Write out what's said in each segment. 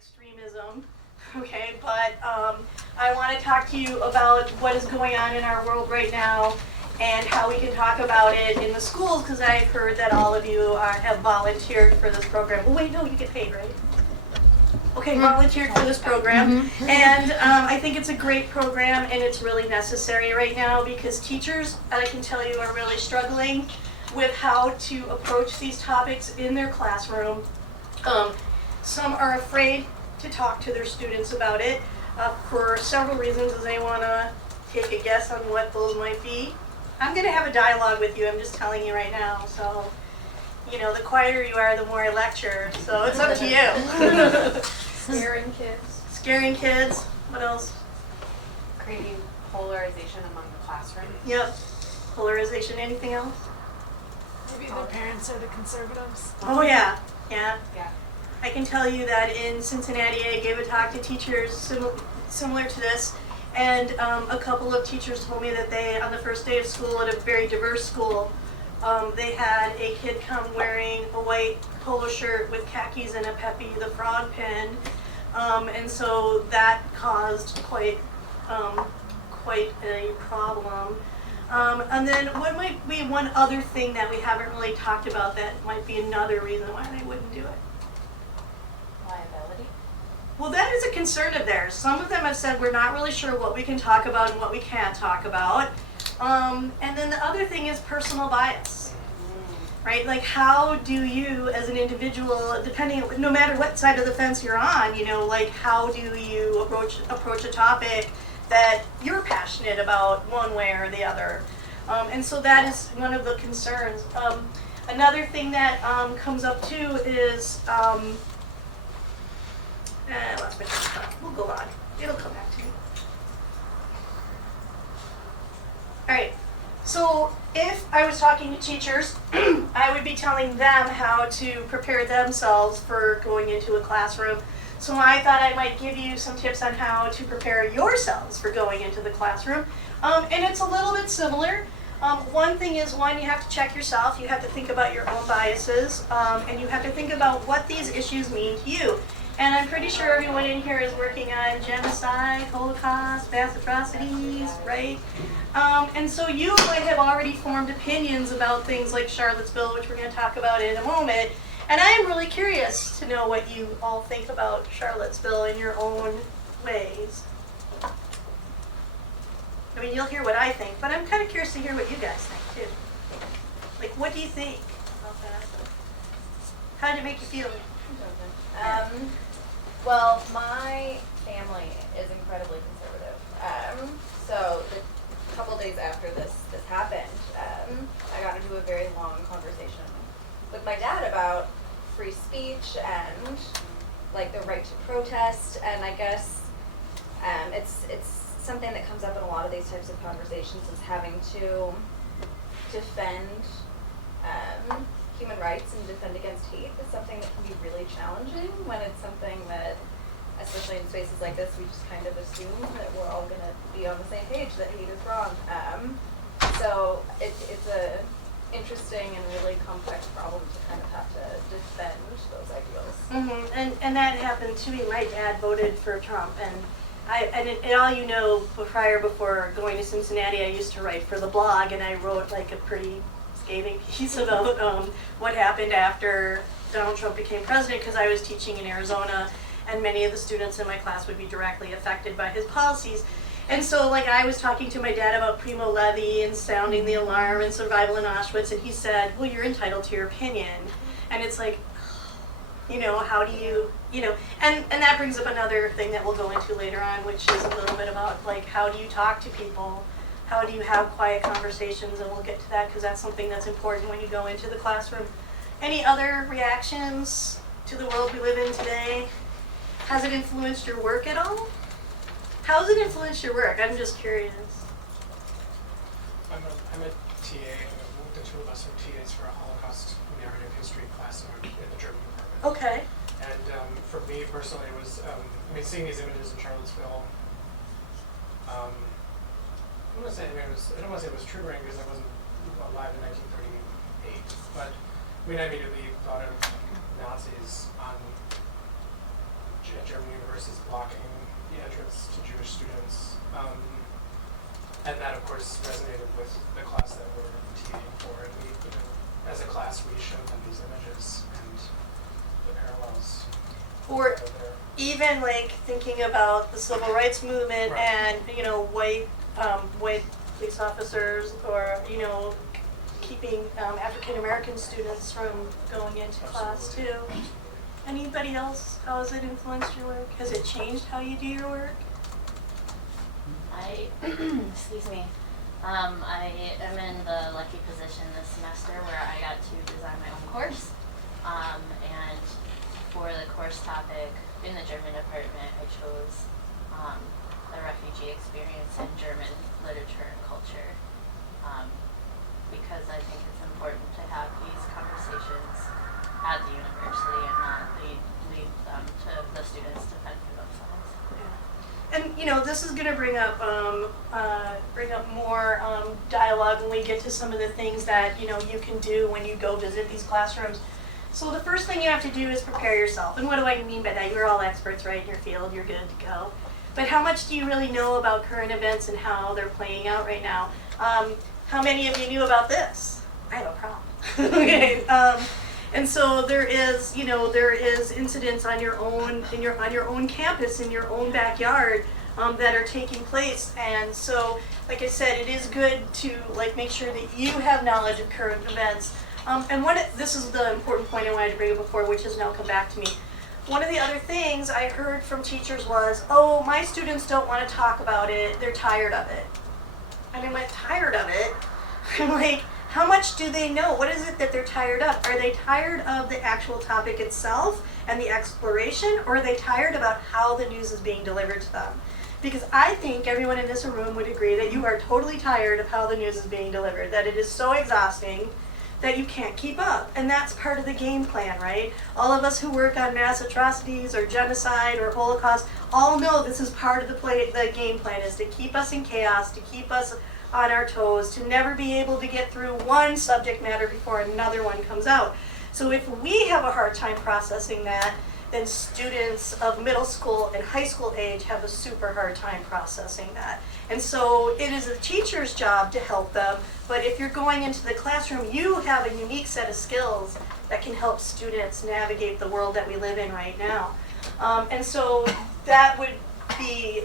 extremism, okay, but I want to talk to you about what is going on in our world right now and how we can talk about it in the schools, because I've heard that all of you have volunteered for this program. Oh wait, no, you get paid, right? Okay, volunteered for this program, and I think it's a great program, and it's really necessary right now because teachers, I can tell you, are really struggling with how to approach these topics in their classroom. Some are afraid to talk to their students about it for several reasons, as I want to take a guess on what those might be. I'm going to have a dialogue with you, I'm just telling you right now, so you know, the quieter you are, the more I lecture, so it's up to you. Scaring kids. Scaring kids. What else? Creating polarization among the classroom. Yep. Polarization. Anything else? Maybe the parents are the conservatives. Oh yeah. Yeah. Yeah. I can tell you that in Cincinnati I gave a talk to teachers similar to this, and a couple of teachers told me that they, on the first day of school at a very diverse school, they had a kid come wearing a white polo shirt with khakis and a Pepe the Frog pin, and so that caused quite a problem. And then what might be one other thing that we haven't really talked about that might be another reason why they wouldn't do it? Liability. Well, that is a concern of theirs. Some of them have said we're not really sure what we can talk about and what we can't talk about. And then the other thing is personal bias, right? Like, how do you, as an individual, depending, no matter what side of the fence you're on, you know, like, how do you approach a topic that you're passionate about one way or the other? And so that is one of the concerns. Another thing that comes up too is, I lost my train of thought. We'll go on. It'll come back to me. All right. So if I was talking to teachers, I would be telling them how to prepare themselves for going into a classroom. So I thought I might give you some tips on how to prepare yourselves for going into the classroom. And it's a little bit similar. One thing is, you have to check yourself. You have to think about your own biases, and you have to think about what these issues mean to you. And I'm pretty sure everyone in here is working on genocide, Holocaust, mass atrocities, right? And so you might have already formed opinions about things like Charlottesville, which we're going to talk about in a moment. And I am really curious to know what you all think about Charlottesville in your own ways. I mean, you'll hear what I think, but I'm kind of curious to hear what you guys think, too. Like, what do you think about that? How did it make you feel? Well, my family is incredibly conservative. So a couple days after this happened, I got into a very long conversation with my dad about free speech and like the right to protest, and I guess it's something that comes up in a lot of these types of conversations, is having to defend human rights and defend against hate is something that can be really challenging when it's something that, especially in spaces like this, we just kind of assume that we're all going to be on the same page, that hate is wrong. So it's a interesting and really complex problem to kind of have to defend those ideals. Mm-hmm. And that happened to me. My dad voted for Trump, and all you know, before going to Cincinnati, I used to write for the blog, and I wrote like a pretty scathing piece about what happened after Donald Trump became president, because I was teaching in Arizona, and many of the students in my class would be directly affected by his policies. And so, like, I was talking to my dad about Primo Levi and sounding the alarm and survival in Auschwitz, and he said, well, you're entitled to your opinion. And it's like, you know, how do you, you know, and that brings up another thing that we'll go into later on, which is a little bit about, like, how do you talk to people? How do you have quiet conversations? And we'll get to that, because that's something that's important when you go into the classroom. Any other reactions to the world we live in today? Has it influenced your work at all? How's it influenced your work? I'm just curious. I'm a TA. The two of us are TAs for a Holocaust narrative history class in the German department. Okay. And for me personally, it was, seeing these images in Charlottesville, I don't want to say it was triggering because I wasn't alive in 1938, but I immediately thought of Nazis on at German universities blocking the entrance to Jewish students. And that, of course, resonated with the class that we're teaching for. And we, as a class, we showed them these images and the parallels. Or that are there. even like thinking about the civil rights movement Right. and white police officers, or keeping African American students from going into class too. Anybody else? How has it influenced your work? Has it changed how you do your work? Excuse me. I am in the lucky position this semester where I got to design my own course. And for the course topic in the German department, I chose a refugee experience in German literature and culture, because I think it's important to have these conversations at the university and not leave them to the students to fend for themselves. And this is going to bring up more dialogue when we get to some of the things that you can do when you go visit these classrooms. So the first thing you have to do is prepare yourself. And what do I mean by that? You're all experts, right, in your field. You're good to go. But how much do you really know about current events and how they're playing out right now? How many of you knew about this? I have a problem. Okay. And so there is incidents on your own on your own campus, in your own backyard, that are taking place. And so, like I said, it is good to make sure that you have knowledge of current events. And this is the important point I wanted to bring up before, which has now come back to me. One of the other things I heard from teachers was, "Oh, my students don't want to talk about it. They're tired of it." And I'm like, tired of it? I'm like, how much do they know? What is it that they're tired of? Are they tired of the actual topic itself and the exploration, or are they tired about how the news is being delivered to them? Because I think everyone in this room would agree that you are totally tired of how the news is being delivered, that it is so exhausting that you can't keep up. And that's part of the game plan, right? All of us who work on mass atrocities or genocide or Holocaust all know this is part of the game plan, is to keep us in chaos, to keep us on our toes, to never be able to get through one subject matter before another one comes out. So if we have a hard time processing that, then students of middle school and high school age have a super hard time processing that. And so it is a teacher's job to help them, but if you're going into the classroom, you have a unique set of skills that can help students navigate the world that we live in right now. And so that would be,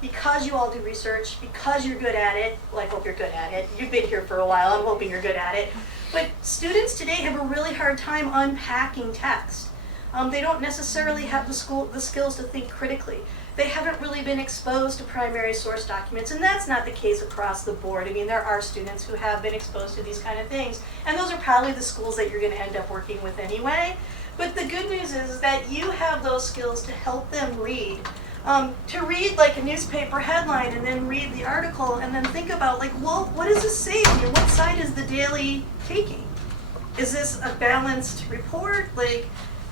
because you all do research, because you're good at it, well, I hope you're good at it. You've been here for a while, I'm hoping you're good at it. But students today have a really hard time unpacking text. They don't necessarily have the skills to think critically. They haven't really been exposed to primary source documents, and that's not the case across the board. I mean, there are students who have been exposed to these kind of things, and those are probably the schools that you're going to end up working with anyway. But the good news is that you have those skills to help them read. To read like a newspaper headline and then read the article and then think about well, what does this say to me? What side is the Daily taking? Is this a balanced report?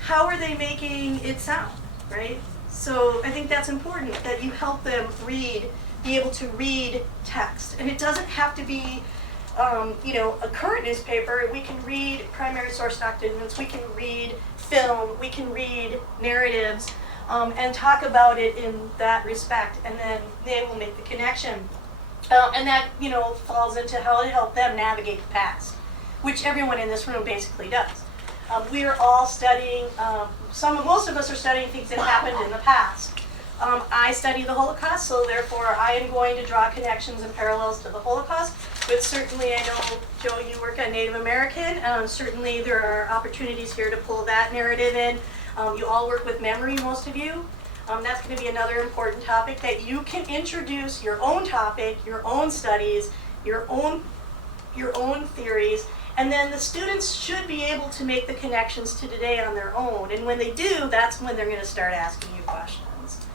How are they making it sound, right? So I think that's important, that you help them be able to read text. And it doesn't have to be, a current newspaper. We can read primary source documents, we can read film, we can read narratives, and talk about it in that respect, and then they will make the connection. And that, falls into how to help them navigate the past, which everyone in this room basically does. We are all studying, most of us are studying things that happened in the past. I study the Holocaust, so therefore I am going to draw connections and parallels to the Holocaust, but certainly I know, Joe, you work on Native American, certainly there are opportunities here to pull that narrative in. You all work with memory, most of you. That's going to be another important topic, that you can introduce your own topic, your own studies, your own theories, and then the students should be able to make the connections to today on their own. And when they do, that's when they're going to start asking you questions.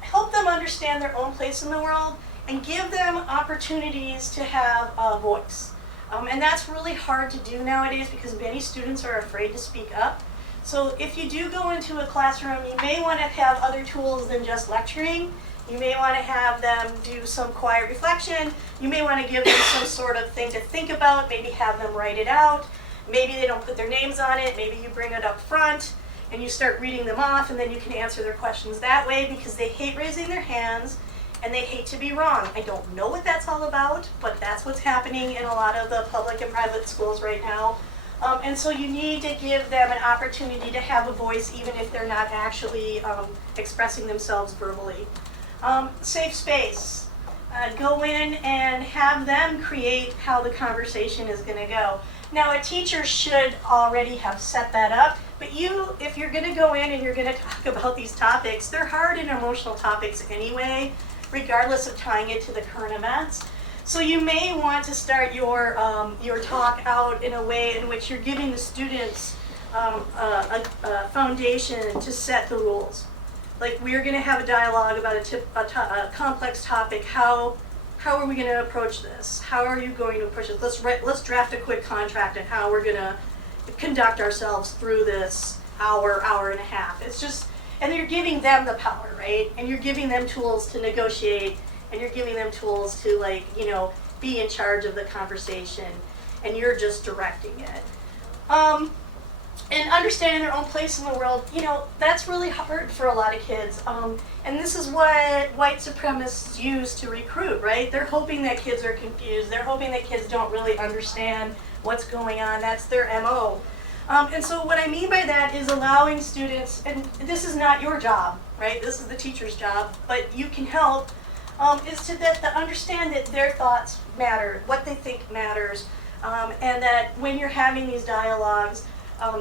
Help them understand their own place in the world and give them opportunities to have a voice. And that's really hard to do nowadays because many students are afraid to speak up. So if you do go into a classroom, you may want to have other tools than just lecturing. You may want to have them do some quiet reflection. You may want to give them some sort of thing to think about, maybe have them write it out. Maybe they don't put their names on it, maybe you bring it up front. and you start reading them off, and then you can answer their questions that way, because they hate raising their hands and they hate to be wrong. I don't know what that's all about, but that's what's happening in a lot of the public and private schools right now. And so you need to give them an opportunity to have a voice, even if they're not actually expressing themselves verbally. Safe space. Go in and have them create how the conversation is going to go. Now, a teacher should already have set that up, but you, if you're going to go in and you're going to talk about these topics, they're hard and emotional topics anyway, regardless of tying it to the current events. So you may want to start your talk out in a way in which you're giving the students a foundation to set the rules. Like, we're going to have a dialogue about a complex topic. How are we going to approach this? How are you going to approach this? Let's draft a quick contract on how we're going to conduct ourselves through this hour and a half. It's just, and you're giving them the power, right? And you're giving them tools to negotiate, and you're giving them tools to, like, you know, be in charge of the conversation, and you're just directing it. And understanding their own place in the world, you know, that's really hard for a lot of kids. And this is what white supremacists use to recruit, right? They're hoping that kids are confused. They're hoping that kids don't really understand what's going on. That's their MO. And so what I mean by that is allowing students, and this is not your job, right? This is the teacher's job, but you can help, is to understand that their thoughts matter, what they think matters, and that when you're having these dialogues,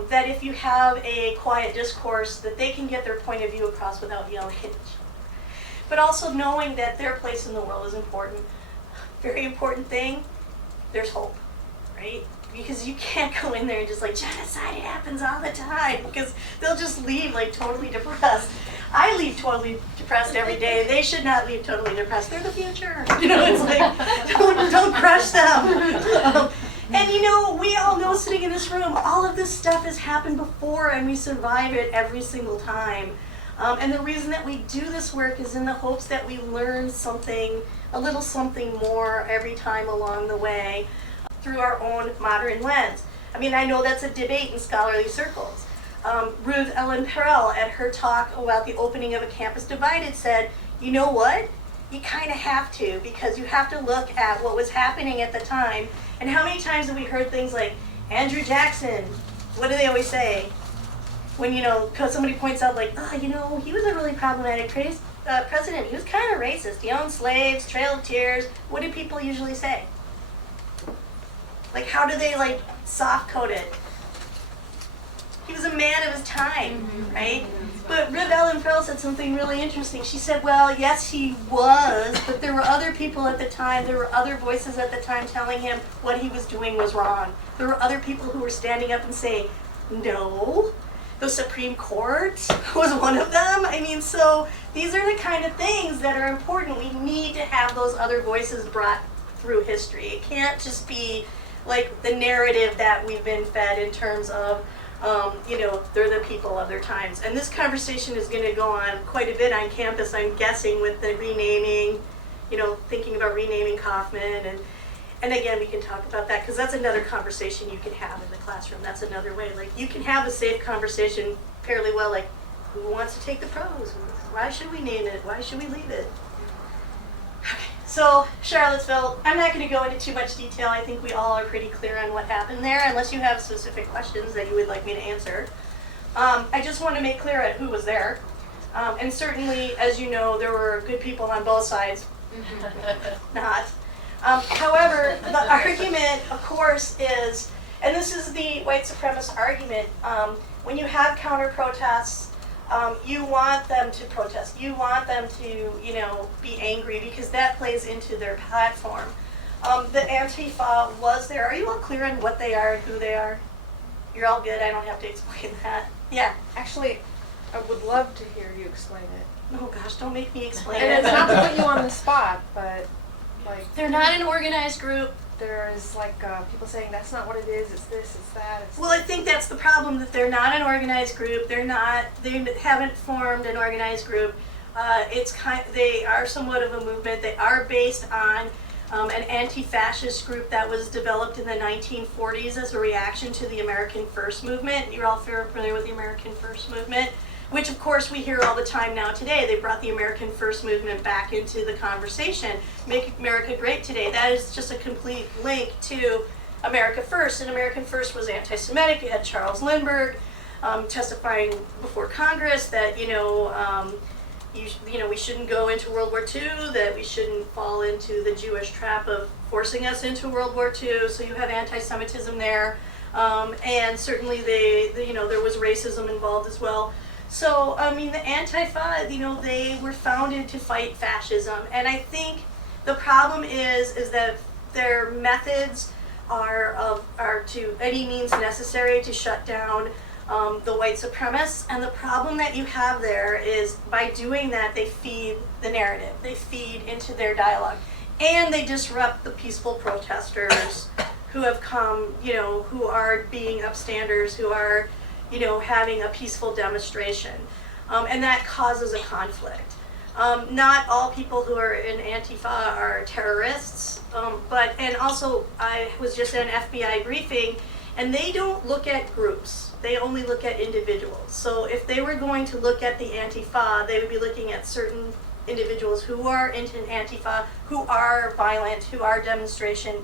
that if you have a quiet discourse, that they can get their point of view across without yelling at each other. But also knowing that their place in the world is important. Very important thing, there's hope, right? Because you can't go in there and just like, genocide, it happens all the time, because they'll just leave like totally depressed. I leave totally depressed every day. They should not leave totally depressed. They're the future. You know, it's like, don't crush them. And you know, we all know sitting in this room, all of this stuff has happened before and we survive it every single time. And the reason that we do this work is in the hopes that we learn something, a little something more every time along the way through our own modern lens. I mean, I know that's a debate in scholarly circles. Ruth Ellen Perel at her talk about the opening of a campus divided said, you know what? You kind of have to, because you have to look at what was happening at the time. And how many times have we heard things like, Andrew Jackson, what do they always say? When, you know, because somebody points out like, oh, you know, he was a really problematic president. He was kind of racist. He owned slaves, Trail of Tears. What do people usually say? Like, how do they, like, soft code it? He was a man of his time, right? But Ruth Ellen Perel said something really interesting. She said, well, yes, he was, but there were other people at the time, there were other voices at the time telling him what he was doing was wrong. There were other people who were standing up and saying, no. The Supreme Court was one of them. I mean, so these are the kind of things that are important. We need to have those other voices brought through history. It can't just be like the narrative that we've been fed in terms of, you know, they're the people of their times. And this conversation is going to go on quite a bit on campus, I'm guessing, with the renaming, you know, thinking about renaming Kaufman. And again, we can talk about that, because that's another conversation you can have in the classroom. That's another way. Like, you can have a safe conversation fairly well, like, who wants to take the pros? Why should we name it? Why should we leave it? Okay. So, Charlottesville, I'm not going to go into too much detail. I think we all are pretty clear on what happened there, unless you have specific questions that you would like me to answer. I just want to make clear at who was there. And certainly, as you know, there were good people on both sides. Not. However, the argument, of course, is, and this is the white supremacist argument, when you have counter-protests, you want them to protest. You want them to, you know, be angry, because that plays into their platform. The Antifa was there. Are you all clear on what they are and who they are? You're all good. I don't have to explain that. Yeah. Actually, I would love to hear you explain it. Oh gosh, don't make me explain And it. it's not to put you on the spot, but like They're not an organized group. there's like people saying that's not what it is. It's this. It's that. It's Well, I think that's the problem, that they're not an organized group. They haven't formed an organized group. They are somewhat of a movement. They are based on an anti-fascist group that was developed in the 1940s as a reaction to the American First Movement. You're all familiar with the American First Movement, which of course we hear all the time now today. They brought the American First Movement back into the conversation. Make America Great Today. That is just a complete link to America First. And American First was anti-Semitic. You had Charles Lindbergh testifying before Congress that, we shouldn't go into World War II, that we shouldn't fall into the Jewish trap of forcing us into World War II. So you have anti-Semitism there. And certainly there was racism involved as well. So, the Antifa, they were founded to fight fascism. And I think the problem is that their methods are to any means necessary to shut down the white supremacists. And the problem that you have there is by doing that, they feed the narrative. They feed into their dialogue. And they disrupt the peaceful protesters who have come, who are being upstanders, who are having a peaceful demonstration. And that causes a conflict. Not all people who are in Antifa are terrorists, and also I was just at an FBI briefing, and they don't look at groups. They only look at individuals. So if they were going to look at the Antifa, they would be looking at certain individuals who are into Antifa, who are violent, who are demonstrating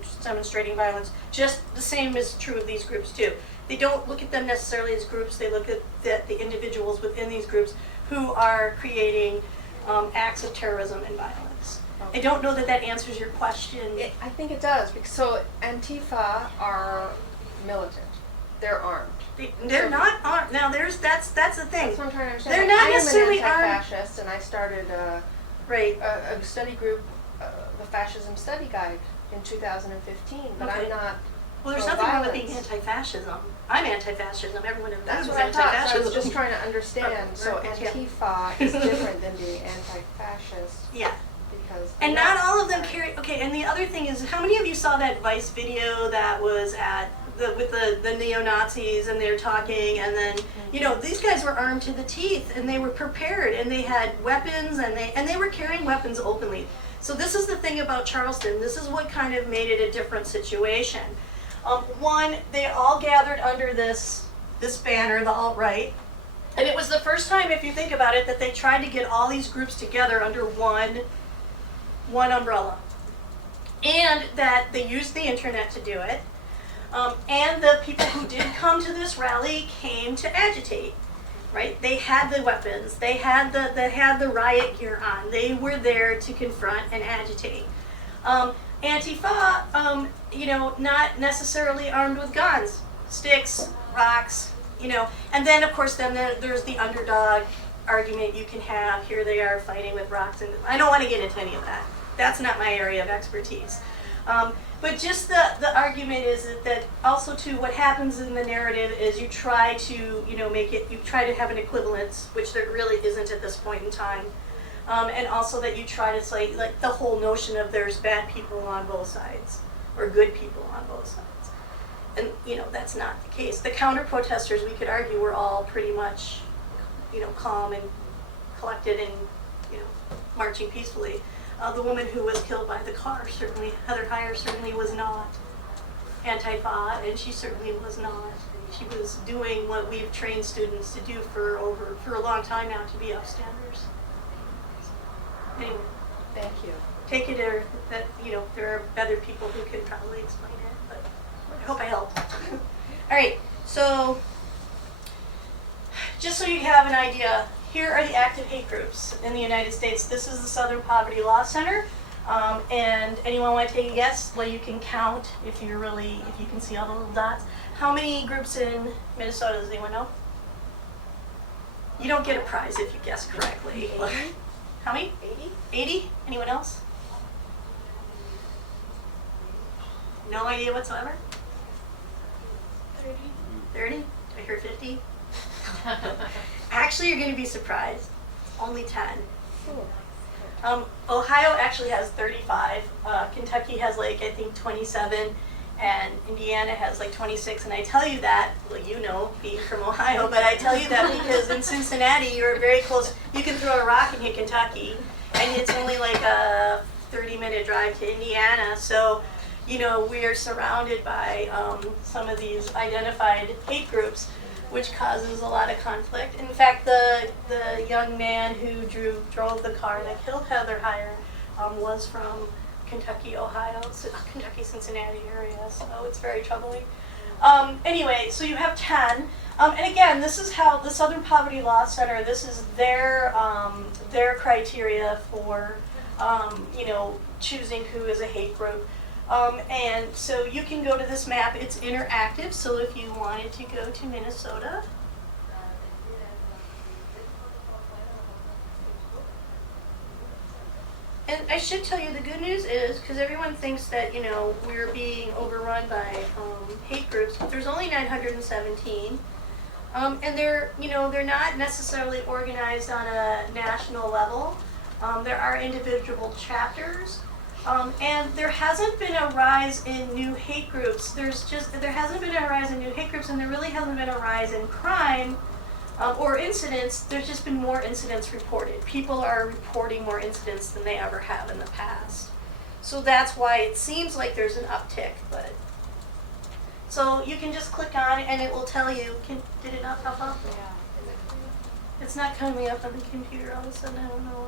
violence. Just the same is true of these groups too. They don't look at them necessarily as groups. They look at the individuals within these groups who are creating acts of terrorism and violence. I don't know that answers your question. I think it does. So Antifa are militant. They're armed. They're not armed. Now that's the thing. That's what I'm trying to understand. They're not necessarily I am an armed. anti-fascist, and I started Right. a study group, the Fascism Study Guide, in 2015. But Okay. I'm not. Well, there's nothing wrong with being anti-fascism. I'm anti-fascism. Everyone in That's is what I thought. So I anti-fascism. was just trying to understand. So Right, yeah. Antifa is different than being anti-fascist. Yeah. Because And they're not all of them right. carry. Okay, and the other thing is, how many of you saw that Vice video that was with the neo-Nazis, and they're talking, and then these guys were armed to the teeth, and they were prepared, and they had weapons, and they were carrying weapons openly. So this is the thing about Charleston. This is what kind of made it a different situation. One, they all gathered under this banner, the alt-right, and it was the first time, if you think about it, that they tried to get all these groups together under one umbrella, and that they used the internet to do it. And the people who did come to this rally came to agitate, right? They had the weapons, they had the riot gear on. They were there to confront and agitate. Antifa, not necessarily armed with guns, sticks, rocks, and then of course there's the underdog argument you can have. Here they are fighting with rocks, and I don't want to get into any of that. That's not my area of expertise. But just the argument is that also too, what happens in the narrative is you try to, you try to have an equivalence, which there really isn't at this point in time. And also that you try to say, like the whole notion of there's bad people on both sides, or good people on both sides. And, that's not the case. The counter-protesters, we could argue, were all pretty much, calm and collected and, marching peacefully. The woman who was killed by the car, certainly, Heather Heyer, certainly was not Antifa, and she certainly was not. She was doing what we've trained students to do for a long time now, to be upstanders. Anyway, Thank you. take it that there are other people who can probably explain it, but I hope I helped. All right, so just so you have an idea, here are the active hate groups in the United States. This is the Southern Poverty Law Center, and anyone want to take a guess? Well, you can count if you can see all the little dots. How many groups in Minnesota does anyone know? You don't get a prize if you guess correctly. How many? 80? 80? Anyone else? No idea whatsoever? 30. 30? I heard 50. Actually, you're going to be surprised. Only 10. Ohio actually has 35. Kentucky has I think 27. And Indiana has 26. And I tell you that, well, being from Ohio, but I tell you that because in Cincinnati, you're very close. You can throw a rock and hit Kentucky. And it's only a 30-minute drive to Indiana. So, we are surrounded by some of these identified hate groups, which causes a lot of conflict. In fact, the young man who drove the car that killed Heather Heyer was from Kentucky, Ohio, Kentucky, Cincinnati area, so it's very troubling. Anyway, so you have 10. And again, this is how the Southern Poverty Law Center, this is their criteria for, choosing who is a hate group. And so you can go to this map, it's interactive, so if you wanted to go to Minnesota, and I should tell you the good news is, because everyone thinks that, we're being overrun by hate groups, but there's only 917. And they're not necessarily organized on a national level. There are individual chapters. And there hasn't been a rise in new hate groups. There hasn't been a rise in new hate groups, and there really hasn't been a rise in crime or incidents. There's just been more incidents reported. People are reporting more incidents than they ever have in the past. So that's why it seems like there's an uptick. But so you can just click on it, and it will tell you. Did it not pop up? Yeah. It's not coming up on the computer all of a sudden. I don't know why.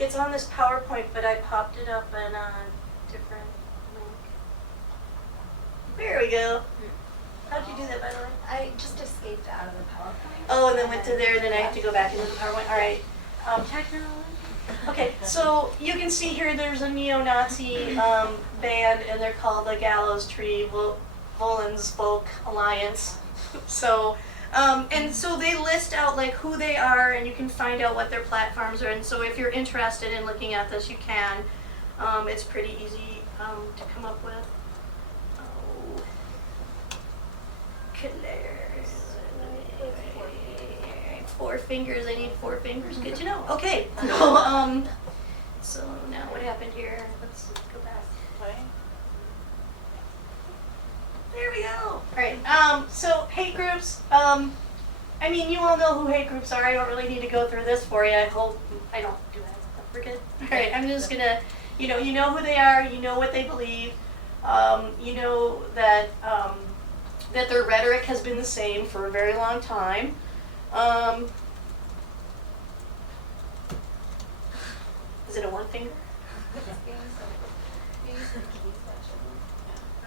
It's on this PowerPoint, but I popped it up in a different link. There we go. How'd you do that, by the way? I just escaped out of the PowerPoint. Oh, and then went to there, and then I have to go back into the PowerPoint. All right. Technology. Okay, so you can see here there's a neo-Nazi band, and they're called the Gallows Tree Volensfolk Alliance. So, and so they list out like who they are, and you can find out what their platforms are. And so if you're interested in looking at this, you can. It's pretty easy to come up with. Oh, Claire. 4 fingers. I need 4 fingers. Good to know. Okay. So now what happened here? Let's go back. There we go. All right. So hate groups. I mean, you all know who hate groups are. I don't really need to go through this for you. I hope I don't do that. We're good. All right. I'm just gonna, you know who they are. You know what they believe. You know that that their rhetoric has been the same for a very long time. Is it a 1 finger?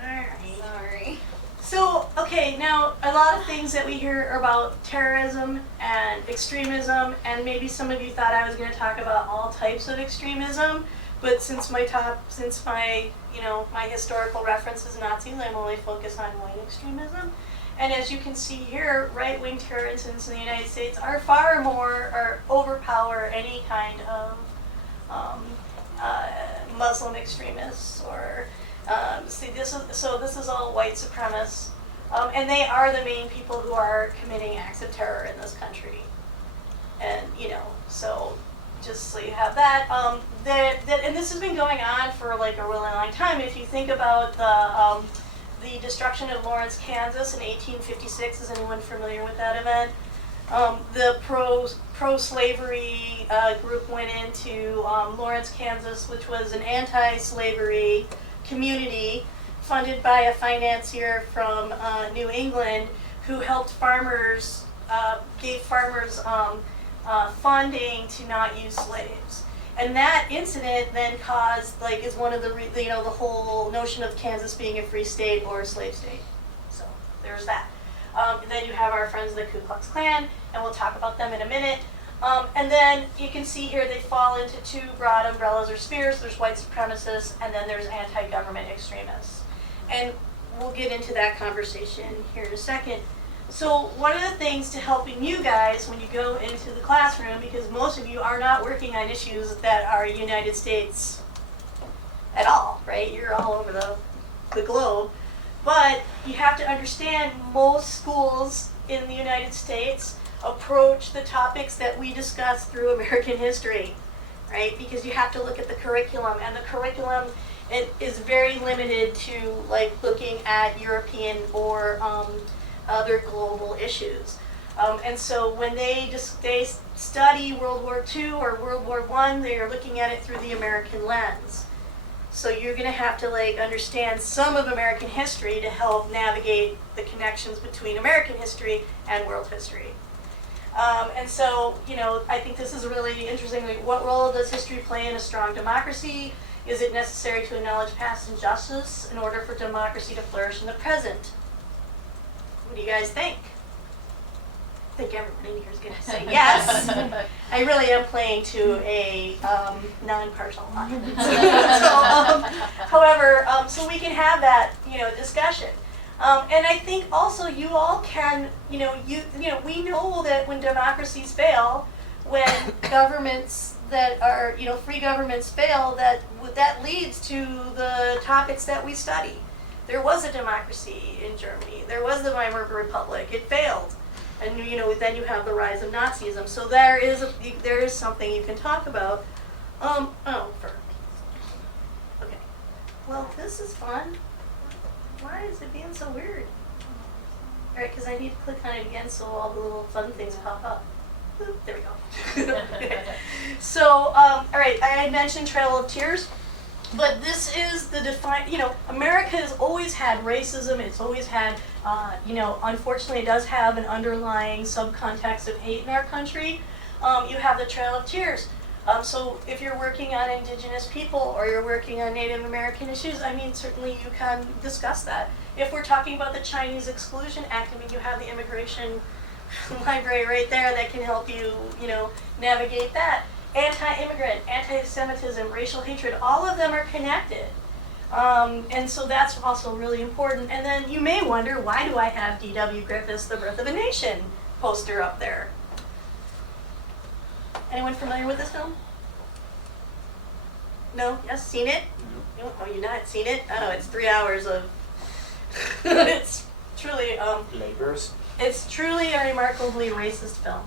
Alright. Sorry. So, okay, now a lot of things that we hear my terrorism and extremism, and maybe some of you thought I was going to talk about all types of extremism, but since my historical reference is Nazis, I'm only focused on white extremism. And as you can see here, right-wing terrorists in the United States are overpower any kind of Muslim extremists or this is all white supremacists, and they are the main people who are committing acts of terror in this country. And so just so you have that, and this has been going on for like a really long time. If you think about the destruction of Lawrence, Kansas in 1856. Is anyone familiar with that event? The pro-slavery group went into Lawrence, Kansas, which was an anti-slavery community funded by a financier from New England who helped farmers, gave farmers funding to not use slaves. And that incident then caused, is one of the whole notion of Kansas being a free state or a slave state. So there's that. Then you have our friends the Ku Klux Klan, and we'll talk about them in a minute. And then you can see here they fall into 2 broad umbrellas or spheres. There's white supremacists, and then there's anti-government extremists. And we'll get into that conversation here in a second. So one of the things to helping you guys when you go into the classroom, because most of you are not working on issues that are United States at all, right? You're all over the globe. But you have to understand most schools in the United States approach the topics that we discuss through American history, right? Because you have to look at the curriculum, and the curriculum is very limited to looking at European or other global issues. And so when they study World War II or World War I, they are looking at it through the American lens. So you're going to have to like understand some of American history to help navigate the connections between American history and world history. And so, I think this is really interesting. Like, what role does history play in a strong democracy? Is it necessary to acknowledge past injustice in order for democracy to flourish in the present? What do you guys think? I think everybody in here is going to say yes. I really am playing to a non-partial audience. However, so we can have that, discussion. And I think also you all can, we know that when democracies fail, when governments that are, free governments fail, that leads to the topics that we study. There was a democracy in Germany. There was the Weimar Republic. It failed. And then you have the rise of Nazism. So there is something you can talk about. Okay. Well, this is fun. Why is it being so weird? All right, because I need to click on it again so all the little fun things pop up. Oop, there we go. So, all right, I had mentioned Trail of Tears. But this is the America has always had racism. It's always had, unfortunately it does have an underlying subcontext of hate in our country. You have the Trail of Tears. So if you're working on Indigenous people or you're working on Native American issues, certainly you can discuss that. If we're talking about the Chinese Exclusion Act, you have the immigration library right there that can help you, navigate that. Anti-immigrant, anti-Semitism, racial hatred, all of them are connected. And so that's also really important. And then you may wonder, why do I have D.W. Griffith's The Birth of a Nation poster up there? Anyone familiar with this film? No? Yes? Seen it? No. Oh, you've not seen it? Oh, it's 3 hours of... it's truly... Labors. It's truly a remarkably racist film.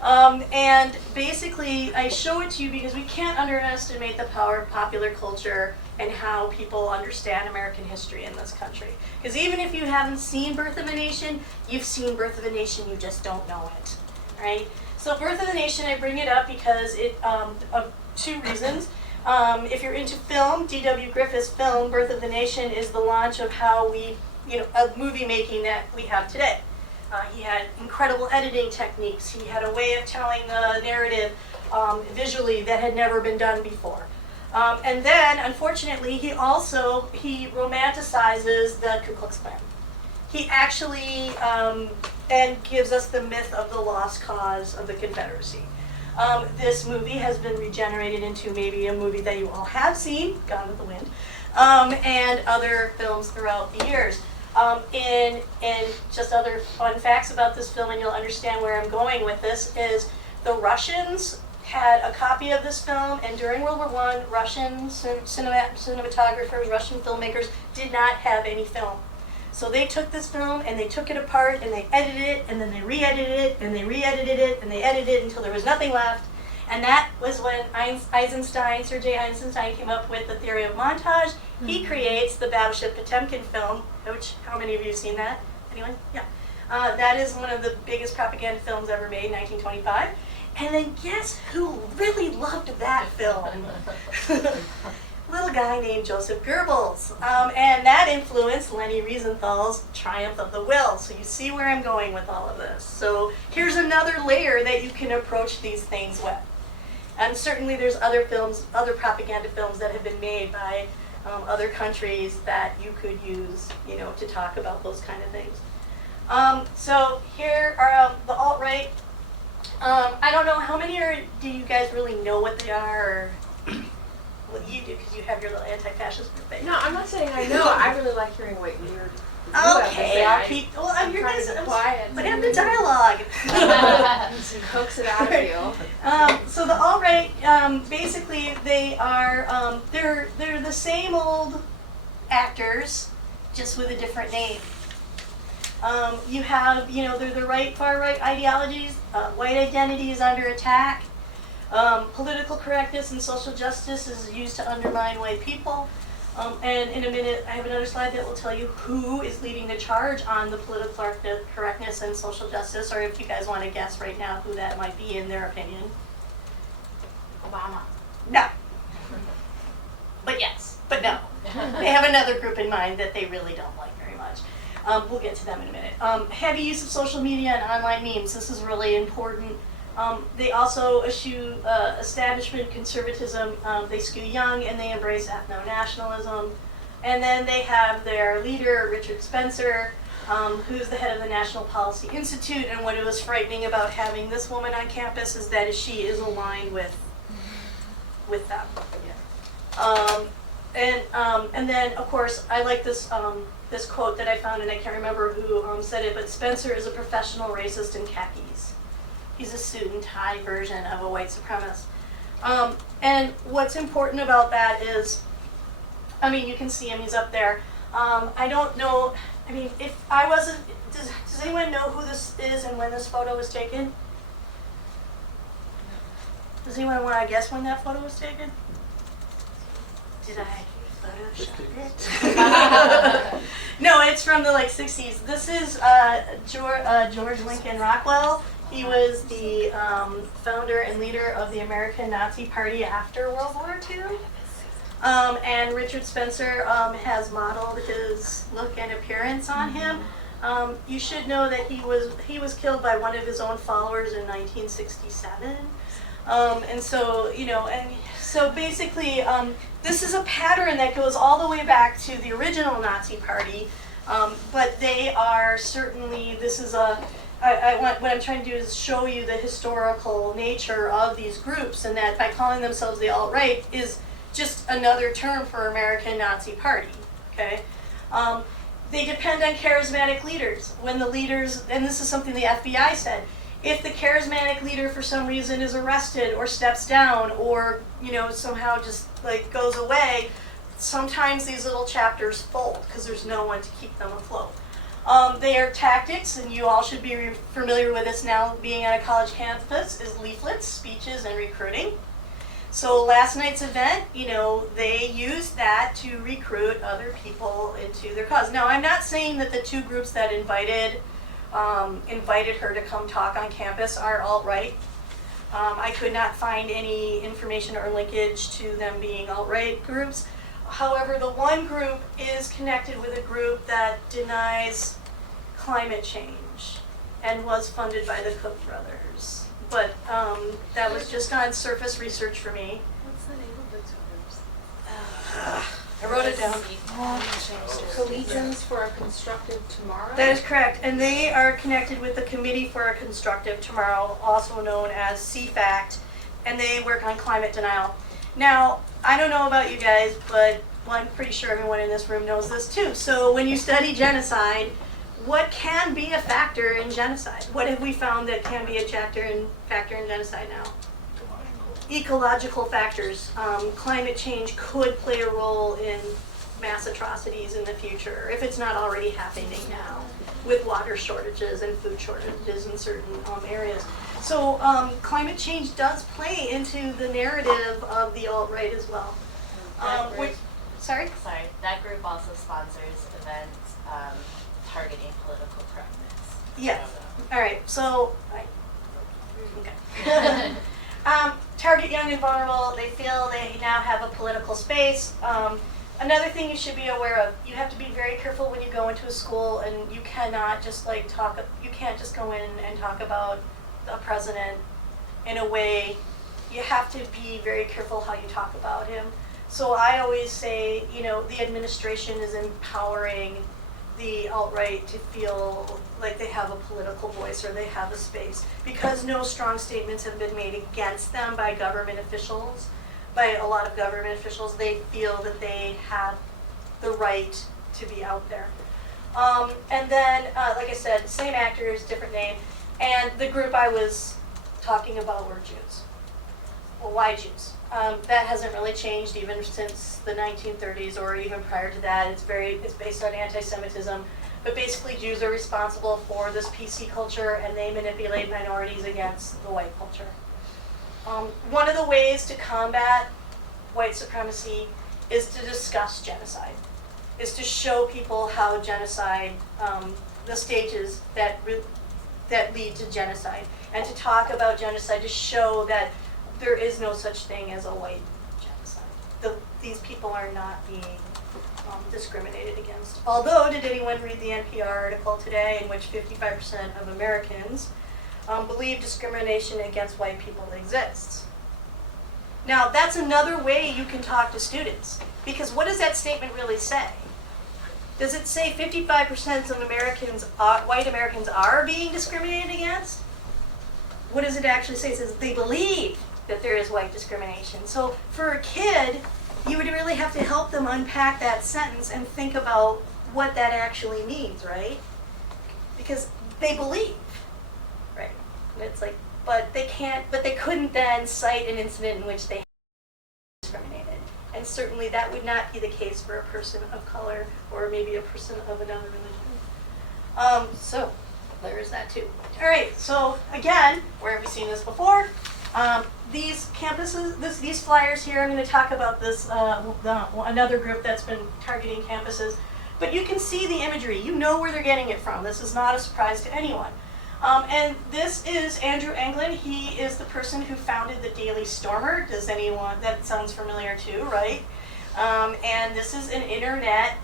And basically, I show it to you because we can't underestimate the power of popular culture and how people understand American history in this country. Because even if you haven't seen Birth of a Nation, you've seen Birth of a Nation, you just don't know it, right? So Birth of a Nation, I bring it up because of two reasons. If you're into film, D.W. Griffith's film, Birth of the Nation, is the launch of how we, of movie making that we have today. He had incredible editing techniques. He had a way of telling the narrative visually that had never been done before. And then, unfortunately, he romanticizes the Ku Klux Klan. He actually and gives us the myth of the lost cause of the Confederacy. This movie has been regenerated into maybe a movie that you all have seen, Gone with the Wind, and other films throughout the years. And just other fun facts about this film, and you'll understand where I'm going with this, is the Russians had a copy of this film, and during World War I, Russian cinematographers, Russian filmmakers did not have any film. So they took this film, and they took it apart, and they edited it, and then they re-edited it, and they re-edited it, and they edited it until there was nothing left. And that was when Sir J. Eisenstein came up with the theory of montage. He creates the Battleship Potemkin film, which, how many of you have seen that? Anyone? Yeah. That is one of the biggest propaganda films ever made, 1925. And then guess who really loved that film? Little guy named Joseph Goebbels. And that influenced Leni Riefenstahl's Triumph of the Will. So you see where I'm going with all of this. So here's another layer that you can approach these things with. And certainly there's other films, other propaganda films that have been made by other countries that you could use, to talk about those kind of things. So here are the alt-right. I don't know, how many do you guys really know what they are? Or, well, you do, because you have your little anti-fascist group thing. No, I'm not saying I know. I really like hearing what you're... Okay, I'll keep. Well, you're trying to be quiet. But have the dialogue. Coax it out of you. So the alt-right, basically, they are they're the same old actors, just with a different name. You have, they're the far right ideologies. White identity is under attack. Political correctness and social justice is used to undermine white people. And in a minute, I have another slide that will tell you who is leading the charge on the political correctness and social justice, or if you guys want to guess right now who that might be in their opinion. Obama. No. But yes, but no. They have another group in mind that they really don't like very much. We'll get to them in a minute. Heavy use of social media and online memes. This is really important. They also eschew establishment conservatism. They skew young and they embrace ethno-nationalism. And then they have their leader, Richard Spencer, who's the head of the National Policy Institute. And what was frightening about having this woman on campus is that she is aligned with them. And then, of course, I like this this quote that I found, and I can't remember who said it, but Spencer is a professional racist in khakis. He's a suit and tie version of a white supremacist. And what's important about that is, I mean, you can see him, he's up there. I don't know, I mean, if I wasn't, does anyone know who this is and when this photo was taken? Does anyone want to guess when that photo was taken? Did I Photoshop it? No, it's from the 60s. This is George Lincoln Rockwell. He was the founder and leader of the American Nazi Party after World War II. And Richard Spencer has modeled his look and appearance on him. You should know that he was killed by one of his own followers in 1967. And so, so basically, this is a pattern that goes all the way back to the original Nazi Party, but they are certainly, this is what I'm trying to do is show you the historical nature of these groups, and that by calling themselves the alt-right is just another term for American Nazi Party, okay? They depend on charismatic leaders. When the leaders, and this is something the FBI said, if the charismatic leader for some reason is arrested or steps down or, somehow just goes away, sometimes these little chapters fold because there's no one to keep them afloat. Their tactics, and you all should be familiar with this now being on a college campus, is leaflets, speeches, and recruiting. So last night's event, they used that to recruit other people into their cause. Now, I'm not saying that the two groups that invited her to come talk on campus are alt-right. I could not find any information or linkage to them being alt-right groups. However, the one group is connected with a group that denies climate change and was funded by the Koch brothers. But that was just on surface research for me. What's the name of the two groups? I wrote it down. Collegians for a Constructive Tomorrow? That is correct, and they are connected with the Committee for a Constructive Tomorrow, also known as CFACT, and they work on climate denial. Now, I don't know about you guys, but I'm pretty sure everyone in this room knows this too. So when you study genocide, what can be a factor in genocide? What have we found that can be a factor in genocide now? Ecological factors. Climate change could play a role in mass atrocities in the future, if it's not already happening now, with water shortages and food shortages in certain areas. So climate change does play into the narrative of the alt-right as well. Sorry, that group also sponsors events targeting political correctness. Yes. All right. So, okay. Target young and vulnerable. They feel they now have a political space. Another thing you should be aware of: you have to be very careful when you go into a school, and you cannot just You can't just go in and talk about a president in a way. You have to be very careful how you talk about him. So I always say, the administration is empowering the alt-right to feel like they have a political voice or they have a space, because no strong statements have been made against them by government officials. By a lot of government officials, they feel that they have the right to be out there. And then, like I said, same actors, different name. And the group I was talking about were Jews. Well, why Jews? That hasn't really changed even since the 1930s or even prior to that. It's based on anti-Semitism. But basically, Jews are responsible for this PC culture, and they manipulate minorities against the white culture. One of the ways to combat white supremacy is to discuss genocide, is to show people how genocide, the stages that lead to genocide, and to talk about genocide, to show that there is no such thing as a white genocide. These people are not being discriminated against. Although, did anyone read the NPR article today in which 55% of Americans believe discrimination against white people exists? Now, that's another way you can talk to students, because what does that statement really say? Does it say 55% of white Americans are being discriminated against? What does it actually say? It says they believe that there is white discrimination. So for a kid, you would really have to help them unpack that sentence and think about what that actually means, right? Because they believe, right? And it's like, but they couldn't then cite an incident in which they discriminated. And certainly that would not be the case for a person of color or maybe a person of another religion. So there is that too. All right, so again, where have we seen this before? These campuses, these flyers here, I'm going to talk about this, another group that's been targeting campuses. But you can see the imagery. You know where they're getting it from. This is not a surprise to anyone. And this is Andrew Anglin. He is the person who founded the Daily Stormer. Does anyone, that sounds familiar too, right? And this is an internet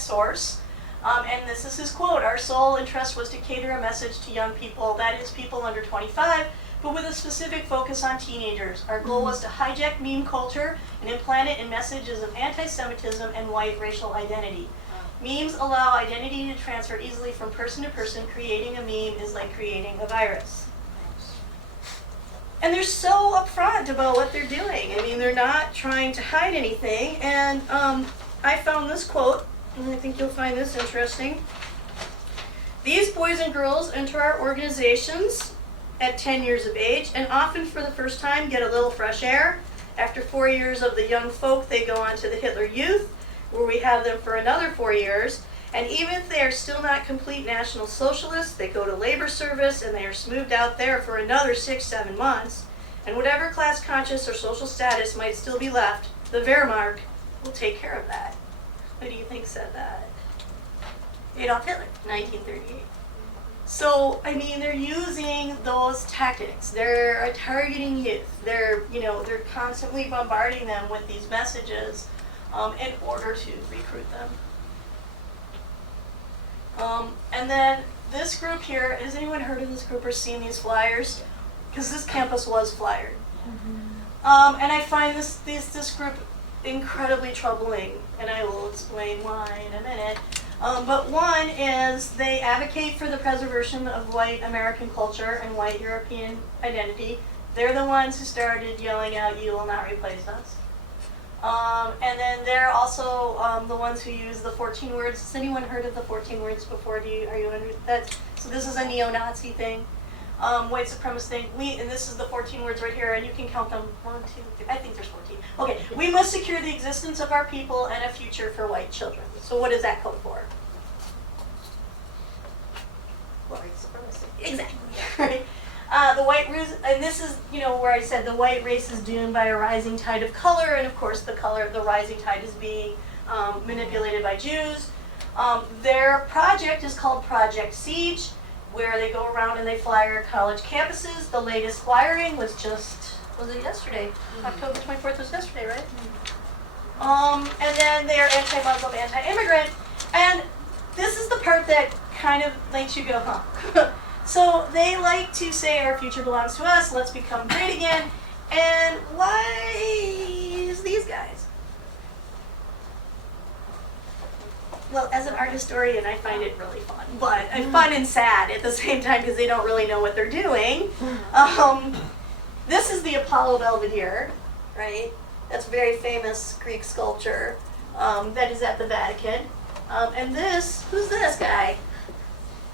source. And this is his quote: "Our sole interest was to cater a message to young people, that is people under 25, but with a specific focus on teenagers. Our goal was to hijack meme culture and implant it in messages of anti-Semitism and white racial identity. Memes allow identity to transfer easily from person to person. Creating a meme is like creating a virus." And they're so upfront about what they're doing. I mean, they're not trying to hide anything. And I found this quote, and I think you'll find this interesting. "These boys and girls enter our organizations at 10 years of age and often for the first time get a little fresh air. After 4 years of the young folk, they go on to the Hitler Youth, where we have them for another 4 years. And even if they are still not complete National Socialists, they go to labor service and they are smoothed out there for another 6-7 months. And whatever class conscious or social status might still be left, the Wehrmacht will take care of that." Who do you think said that? Adolf Hitler, 1938. So, I mean, they're using those tactics. They're targeting youth. They're constantly bombarding them with these messages in order to recruit them. And then this group here, has anyone heard of this group or seen these flyers? Because this campus was flyered. And I find this group incredibly troubling, and I will explain why in a minute. But one is they advocate for the preservation of white American culture and white European identity. They're the ones who started yelling out, "You will not replace us." And then they're also the ones who use the 14 words. Has anyone heard of the 14 words before? Are you under that? So this is a neo-Nazi thing, white supremacist thing. And this is the 14 words right here, and you can count them. 1, 2, 3. I think there's 14. Okay, "We must secure the existence of our people and a future for white children." So what is that code for? White supremacy. Exactly. Right. The white race, and this is, where I said the white race is doomed by a rising tide of color, and of course the rising tide is being manipulated by Jews. Their project is called Project Siege, where they go around and they flyer college campuses. The latest flyering was it yesterday? October 24th was yesterday, right? And then they are anti-Muslim, anti-immigrant, and this is the part that kind of makes you go, huh? So they like to say our future belongs to us, let's become great again, and why is these guys? Well, as an art historian, I find it really fun, but fun and sad at the same time because they don't really know what they're doing. This is the Apollo Belvedere, right? That's a very famous Greek sculpture that is at the Vatican. And who's this guy?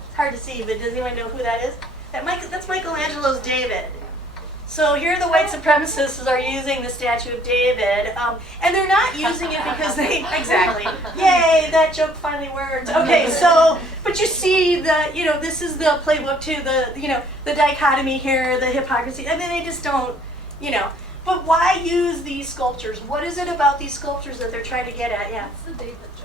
It's hard to see, but does anyone know who that is? That's Michelangelo's David. So here the white supremacists are using the statue of David, and they're not using it because exactly, yay, that joke finally worked. Okay, so, but you see this is the playbook too, the dichotomy here, the hypocrisy, and then they just don't, But why use these sculptures? What is it about these sculptures that they're trying to get at? Yeah. That's the David joke.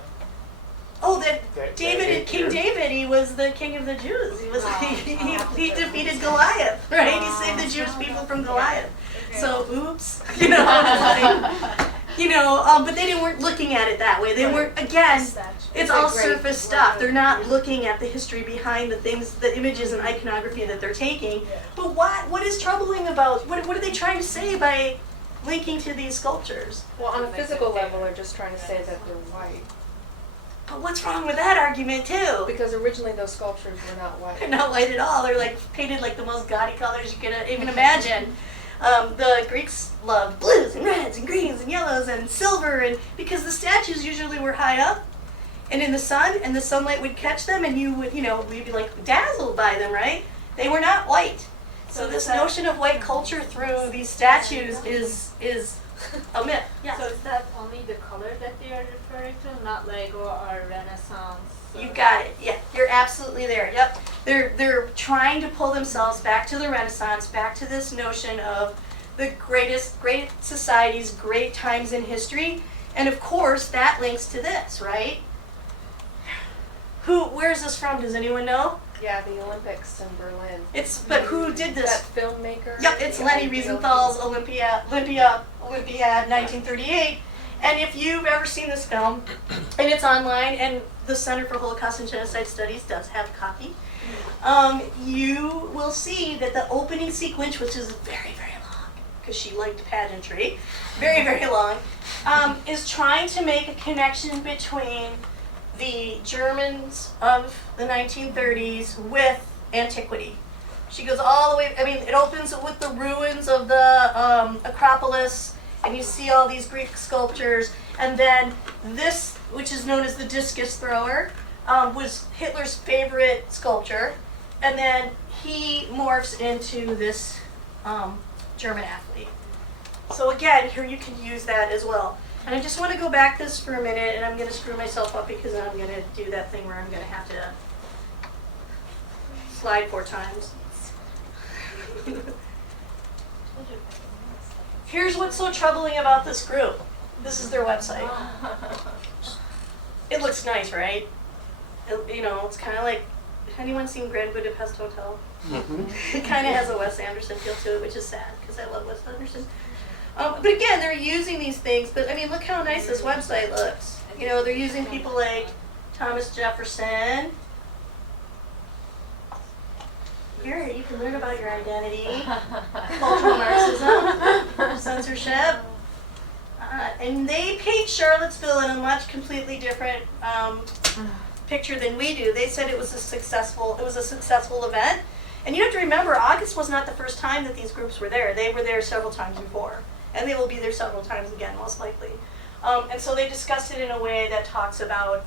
Oh, that That David, King David, he was the king of the Jews. He was he defeated Goliath, right? He saved the Jewish people from Goliath. So, oops, you know, but they weren't looking at it that way. They weren't, again, it's all surface stuff. They're not looking at the history behind the things, the images and iconography that they're taking. But what is troubling about, what are they trying to say by linking to these sculptures? Well, on a physical level, they're just trying to say that they're white. But what's wrong with that argument too? Because originally those sculptures were not white. They're not white at all. They're like painted like the most gaudy colors you can even imagine. The Greeks loved blues and reds and greens and yellows and silver, and because the statues usually were high up and in the sun, and the sunlight would catch them, and you would, we'd be like dazzled by them, right? They were not white. So this notion of white culture through these statues is a myth. Yeah. So is that only the color that they are referring to, not like or Renaissance? You got it. Yeah, you're absolutely there. Yep. They're trying to pull themselves back to the Renaissance, back to this notion of the great societies, great times in history, and of course that links to this, right? Where's this from? Does anyone know? Yeah, the Olympics in Berlin. But who did this? That filmmaker? Yep, it's Lenny Riefenstahl's Olympiad 1938. And if you've ever seen this film, and it's online, and the Center for Holocaust and Genocide Studies does have a copy, you will see that the opening sequence, which is very, very long, because she liked pageantry, very, very long, is trying to make a connection between the Germans of the 1930s with antiquity. She goes all the way, it opens with the ruins of the Acropolis, and you see all these Greek sculptures, and then this, which is known as the discus thrower, was Hitler's favorite sculpture, and then he morphs into this German athlete. So again, here you can use that as well. And I just want to go back this for a minute, and I'm going to screw myself up because I'm going to do that thing where I'm going to have to slide 4 times. Here's what's so troubling about this group. This is their website. It looks nice, right? It's kind of like, anyone seen Grand Budapest Hotel? It kind of has a Wes Anderson feel to it, which is sad because I love Wes Anderson. But again, they're using these things, but look how nice this website looks. They're using people like Thomas Jefferson. Here, you can learn about your identity, cultural Marxism, censorship. And they paint Charlottesville in a much completely different picture than we do. They said it was a successful event. And you have to remember, August was not the first time that these groups were there. They were there several times before. And they will be there several times again, most likely. And so they discussed it in a way that talks about,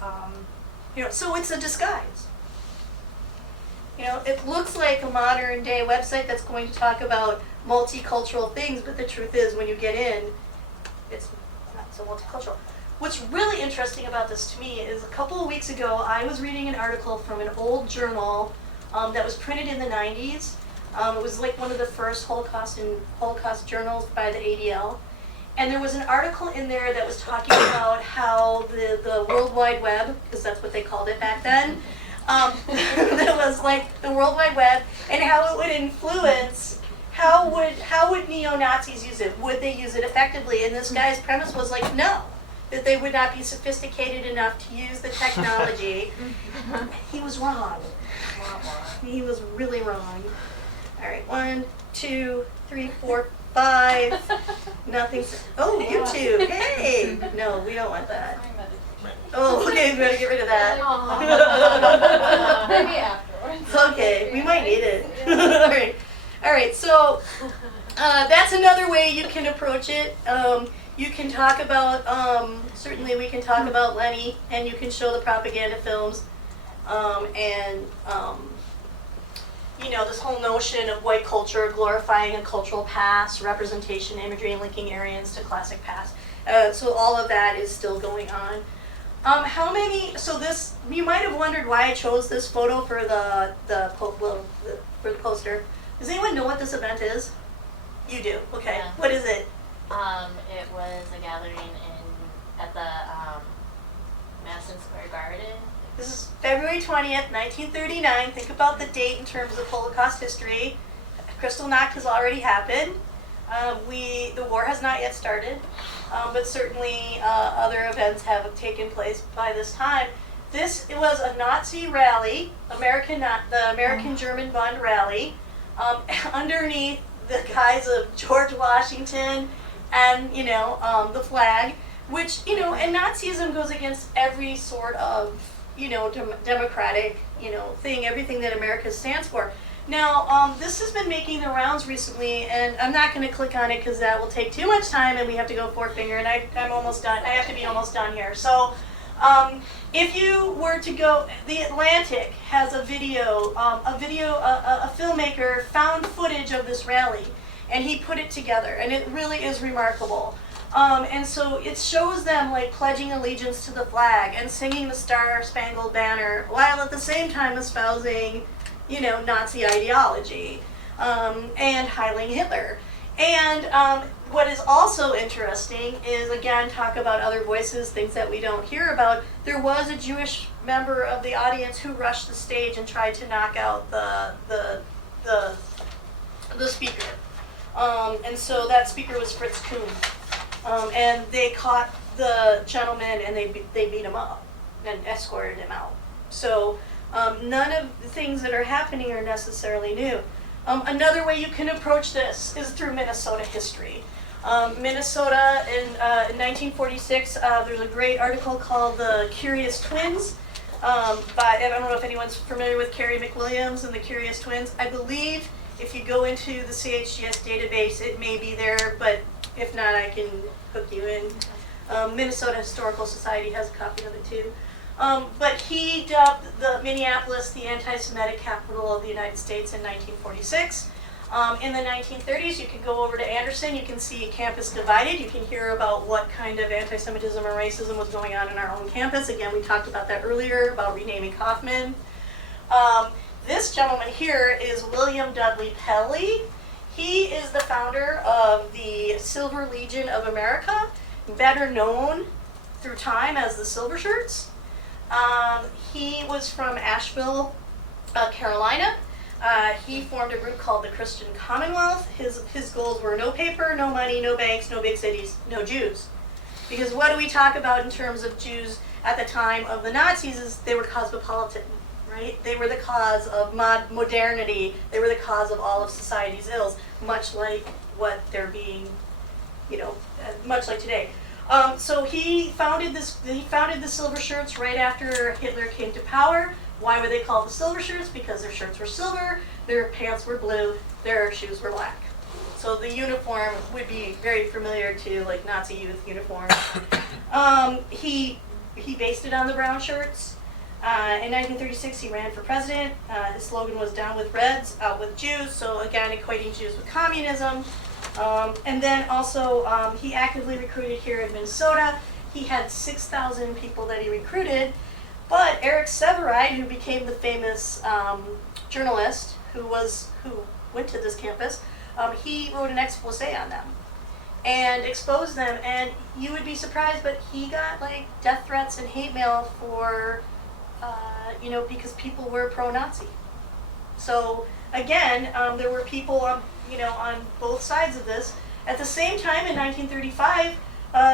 so it's a disguise. It looks like a modern day website that's going to talk about multicultural things, but the truth is when you get in, it's not so multicultural. What's really interesting about this to me is a couple of weeks ago, I was reading an article from an old journal that was printed in the 90s. It was like one of the first Holocaust journals by the ADL. And there was an article in there that was talking about how the World Wide Web, because that's what they called it back then, that was like the World Wide Web, and how it would influence, how would neo-Nazis use it? Would they use it effectively? And this guy's premise was like, no, that they would not be sophisticated enough to use the technology. He was wrong. He was really wrong. All right, 1, 2, 3, 4, 5. Nothing's. Oh, YouTube. Hey. No, we don't want that. Oh, okay. We gotta get rid of that. Maybe afterwards. Okay, we might need it. All right. So that's another way you can approach it. You can talk about. Certainly, we can talk about Lenny, and you can show the propaganda films, this whole notion of white culture glorifying a cultural past, representation, imagery, and linking Aryans to classic past. So all of that is still going on. You might have wondered why I chose this photo for for the poster. Does anyone know what this event is? You do, okay. Yeah. What is it? It was a gathering at the Madison Square Garden. This is February 20th, 1939. Think about the date in terms of Holocaust history. Kristallnacht has already happened. The war has not yet started, but certainly other events have taken place by this time. It was a Nazi rally, the American-German Bund rally, underneath the guise of George Washington and, the flag, which, and Nazism goes against every sort of, democratic, thing, everything that America stands for. Now, this has been making the rounds recently, and I'm not going to click on it because that will take too much time, and we have to go four-finger, and I'm almost done. I have to be almost done here. So, if you were to go, The Atlantic has a filmmaker found footage of this rally, and he put it together, and it really is remarkable. And so it shows them like pledging allegiance to the flag and singing the Star-Spangled Banner, while at the same time espousing, Nazi ideology, and Heiling Hitler. And what is also interesting is, again, talk about other voices, things that we don't hear about. There was a Jewish member of the audience who rushed the stage and tried to knock out the speaker. And so that speaker was Fritz Kuhn. And they caught the gentleman and they beat him up and escorted him out. So none of the things that are happening are necessarily new. Another way you can approach this is through Minnesota history. Minnesota in 1946, there's a great article called The Curious Twins. I don't know if anyone's familiar with Carrie McWilliams and the Curious Twins. I believe if you go into the CHGS database, it may be there, but if not, I can hook you in. Minnesota Historical Society has a copy of it too. But he dubbed the Minneapolis the anti-Semitic capital of the United States in 1946. In the 1930s, you can go over to Anderson, you can see campus divided, you can hear about what kind of anti-Semitism or racism was going on in our own campus. Again, we talked about that earlier, about renaming Kaufman. This gentleman here is William Dudley Pelley. He is the founder of the Silver Legion of America, better known through time as the Silver Shirts. He was from Asheville, Carolina. He formed a group called the Christian Commonwealth. His goals were no paper, no money, no banks, no big cities, no Jews. Because what do we talk about in terms of Jews at the time of the Nazis is they were cosmopolitan, right? They were the cause of modernity. They were the cause of all of society's ills, much like what they're being, much like today. So he founded the Silver Shirts right after Hitler came to power. Why were they called the Silver Shirts? Because their shirts were silver, their pants were blue, their shoes were black. So the uniform would be very familiar to like Nazi youth uniforms. He based it on the brown shirts. In 1936, he ran for president. His slogan was "Down with Reds, out with Jews." So again, equating Jews with communism. And then also, he actively recruited here in Minnesota. He had 6,000 people that he recruited. But Eric Severide, who became the famous journalist who went to this campus, he wrote an expose on them and exposed them. And you would be surprised, but he got like death threats and hate mail for, because people were pro-Nazi. So again, there were people on both sides of this. At the same time, in 1935.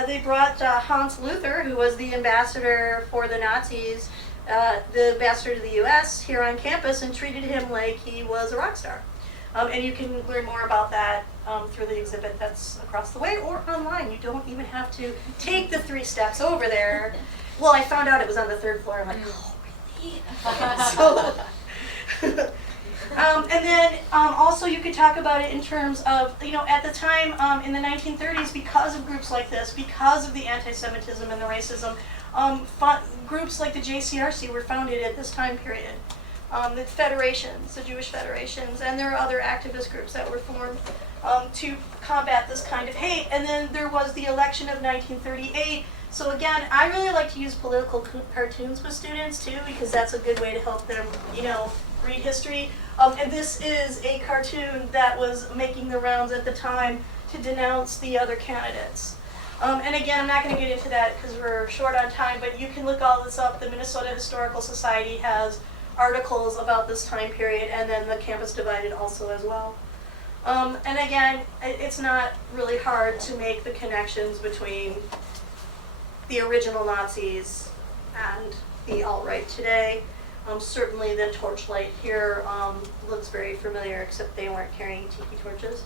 They brought Hans Luther, who was the ambassador for the Nazis, the ambassador to the U.S. here on campus, and treated him like he was a rock star. And you can learn more about that through the exhibit that's across the way or online. You don't even have to take the 3 steps over there. Well, I found out it was on the 3rd floor. I'm like, oh, really? So, and then also you could talk about it in terms of, at the time in the 1930s, because of groups like this, because of the anti-Semitism and the racism, groups like the JCRC were founded at this time period. The federations, the Jewish federations, and there are other activist groups that were formed to combat this kind of hate. And then there was the election of 1938. So again, I really like to use political cartoons with students too, because that's a good way to help them, read history. And this is a cartoon that was making the rounds at the time to denounce the other candidates. And again, I'm not going to get into that because we're short on time, but you can look all this up. The Minnesota Historical Society has articles about this time period, and then the Campus Divided also as well. And again, it's not really hard to make the connections between the original Nazis and the alt-right today. Certainly the torchlight here looks very familiar, except they weren't carrying tiki torches.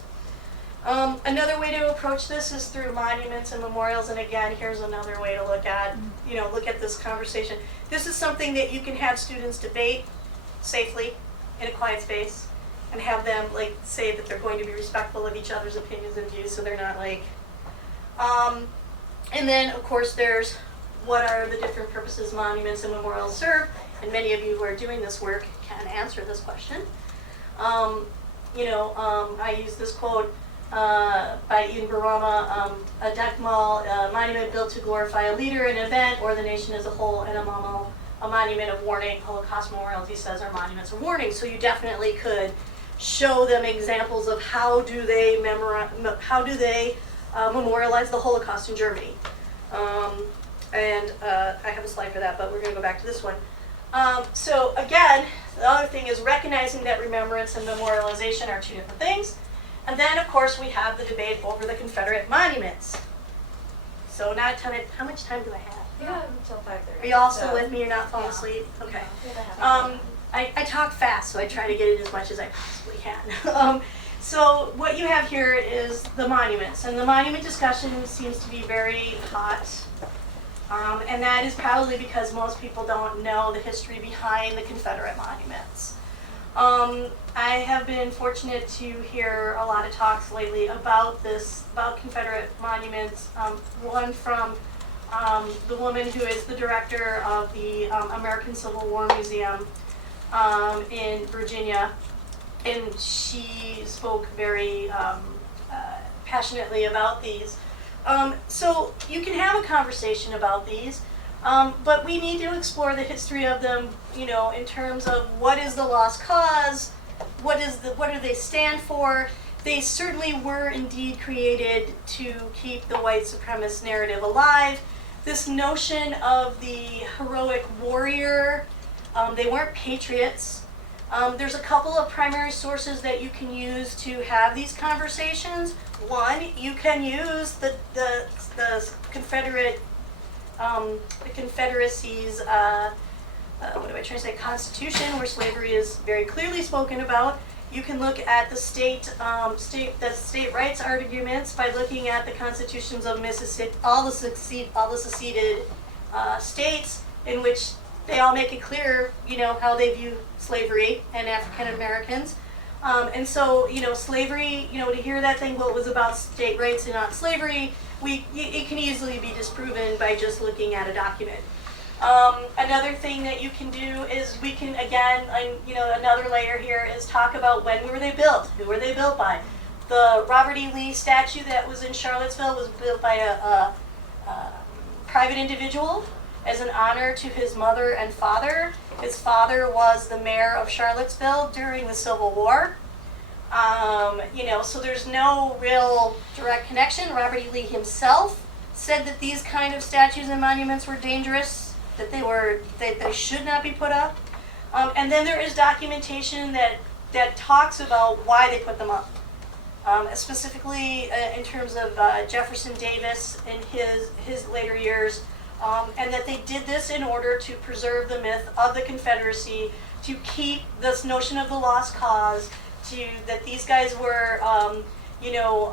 Another way to approach this is through monuments and memorials, and again, here's another way to look at this conversation. This is something that you can have students debate safely in a quiet space, and have them say that they're going to be respectful of each other's opinions and views, so they're not and then of course there's what are the different purposes monuments and memorials serve, and many of you who are doing this work can answer this question. I use this quote by Ian Barama, a denkmal, a monument built to glorify a leader, an event, or the nation as a whole, and a monument of warning. Holocaust memorials, he says, are monuments of warning. So you definitely could show them examples of how do they memorialize the Holocaust in Germany. I have a slide for that, but we're going to go back to this one. So again, the other thing is recognizing that remembrance and memorialization are two different things. And then, of course, we have the debate over the Confederate monuments. So now how much time do I have? Yeah, until 5:30. Are you all still with me? You're not falling asleep? Okay. I talk fast, so I try to get in as much as I possibly can. So what you have here is the monuments, and the monument discussion seems to be very hot. And that is probably because most people don't know the history behind the Confederate monuments. I have been fortunate to hear a lot of talks lately about Confederate monuments. One from the woman who is the director of the American Civil War Museum in Virginia, and she spoke very passionately about these. So you can have a conversation about these, but we need to explore the history of them, in terms of what is the lost cause, what do they stand for. They certainly were indeed created to keep the white supremacist narrative alive. This notion of the heroic warrior, they weren't patriots. There's a couple of primary sources that you can use to have these conversations. One, you can use the Confederate, the Confederacy's, Constitution, where slavery is very clearly spoken about. You can look at the state rights arguments by looking at the constitutions of Mississippi, all the seceded states, in which they all make it clear, how they view slavery and African Americans. And so, slavery, to hear that thing, well, it was about state rights and not slavery, it can easily be disproven by just looking at a document. Another thing that you can do is we can, again, another layer here is talk about when were they built, who were they built by. The Robert E. Lee statue that was in Charlottesville was built by a private individual as an honor to his mother and father. His father was the mayor of Charlottesville during the Civil War. So there's no real direct connection. Robert E. Lee himself said that these kind of statues and monuments were dangerous, that they should not be put up. And then there is documentation that talks about why they put them up. Specifically in terms of Jefferson Davis in his later years, and that they did this in order to preserve the myth of the Confederacy, to keep this notion of the lost cause, that these guys were,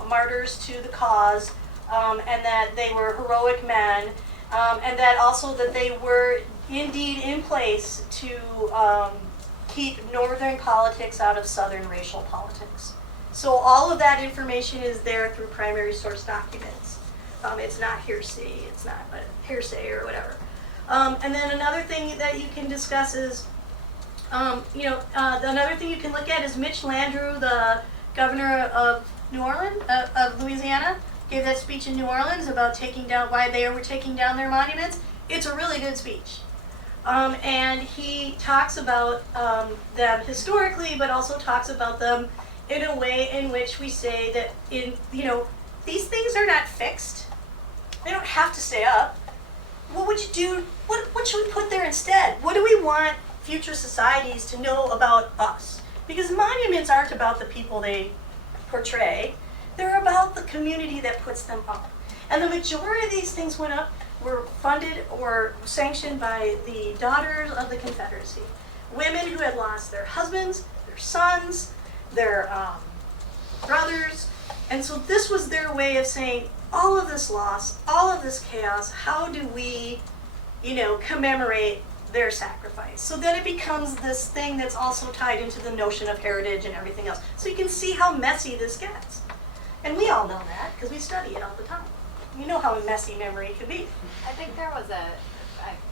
martyrs to the cause, and that they were heroic men, and that also that they were indeed in place to keep Northern politics out of Southern racial politics. So all of that information is there through primary source documents. It's not hearsay, it's not hearsay or whatever. And then another thing that you can discuss is, another thing you can look at is Mitch Landrieu, the governor of of Louisiana, gave that speech in New Orleans about why they were taking down their monuments. It's a really good speech. And he talks about them historically, but also talks about them in a way in which we say that these things are not fixed. They don't have to stay up. What would you do? What should we put there instead? What do we want future societies to know about us? Because monuments aren't about the people they portray. They're about the community that puts them up. And the majority of these things went up were funded or sanctioned by the daughters of the Confederacy. Women who had lost their husbands, their sons, their brothers. And so this was their way of saying, all of this loss, all of this chaos, how do we, commemorate their sacrifice? So then it becomes this thing that's also tied into the notion of heritage and everything else. So you can see how messy this gets. And we all know that because we study it all the time. You know how messy memory can be. I think I've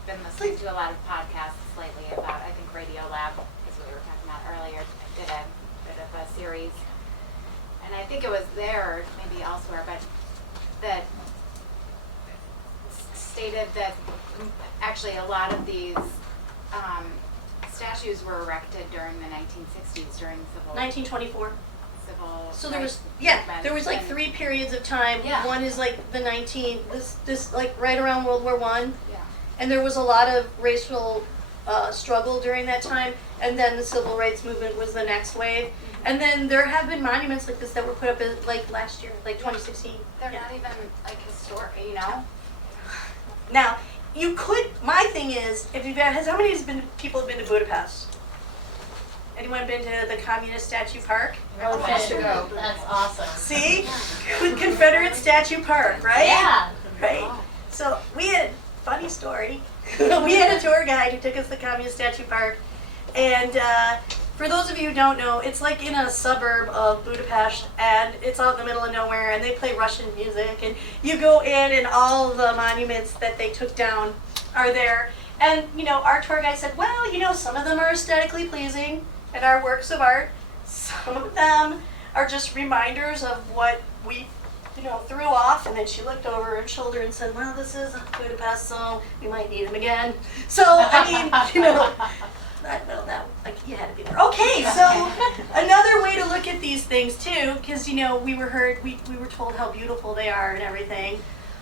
been listening to a lot of podcasts lately about, I think Radio Lab, is what we were talking about earlier, did a bit of a series. And I think it was there, maybe elsewhere, but that stated that actually a lot of these statues were erected during the 1960s, during civil 1924. So there was, movement. there was like And- 3 periods of time. Yeah. One is like the this like right around World War I. Yeah. And there was a lot of racial struggle during that time. And then the civil rights movement was the next wave. And then there have been monuments like this that were put up like last year, like 2016. They're Yeah. not even like historic, Now, you could, my thing is, if you've had, how many people have been to Budapest? Anyone been to the Communist Statue Park? Okay, that's awesome. See? Confederate Statue Park, right? Yeah. Right? So we had, funny story, we had a tour guide who took us to Communist Statue Park. And for those of you who don't know, it's like in a suburb of Budapest, and it's out in the middle of nowhere, and they play Russian music, and you go in and all the monuments that they took down are there. And, our tour guide said, well, some of them are aesthetically pleasing and are works of art. Some of them are just reminders of what we, threw off. And then she looked over her shoulder and said, well, this is Budapest, so we might need them again. So, you had to be there. Okay, so another way to look at these things too, because we were told how beautiful they are and everything,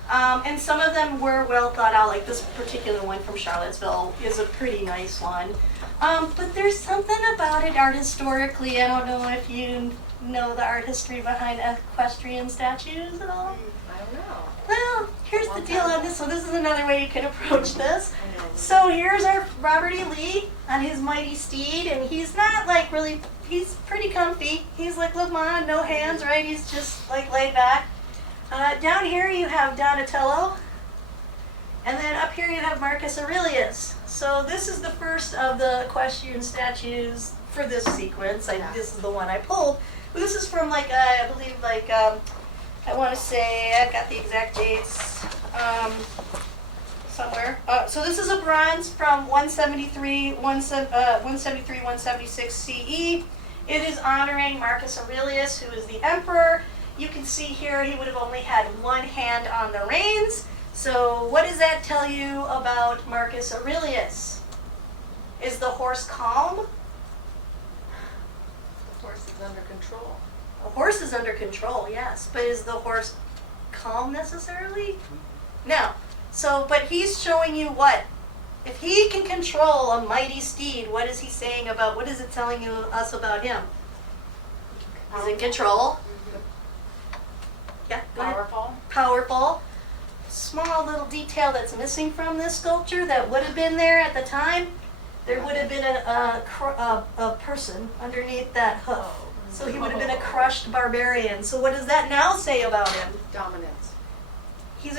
and some of them were well thought out. Like this particular one from Charlottesville is a pretty nice one, but there's something about it art historically. I don't know if you know the art history behind equestrian statues at all. I don't know. Well, here's the deal on this. So this is another way you can approach this. So here's our Robert E. Lee on his mighty steed, and he's not like really, he's pretty comfy. He's like, look, man, no hands, right? He's just like laid back. Down here you have Donatello, and then up here you have Marcus Aurelius. So this is the first of the equestrian statues for this sequence. This is the one I pulled. But this is from I believe I want to say, I've got the exact dates somewhere. So this is a bronze from 176 CE. It is honoring Marcus Aurelius, who is the emperor. You can see here he would have only had one hand on the reins. So what does that tell you about Marcus Aurelius? Is the horse calm? The horse is under control. A horse is under control, yes, but is the horse calm necessarily? No. So, but he's showing you what? If he can control a mighty steed, what is he saying about, what is it telling us about him? He's in control. Yeah, go ahead. Powerful. Powerful. Small little detail that's missing from this sculpture that would have been there at the time, there would have been a person underneath that hoof. So he would have been a crushed barbarian. So what does that now say about him? Dominance. He's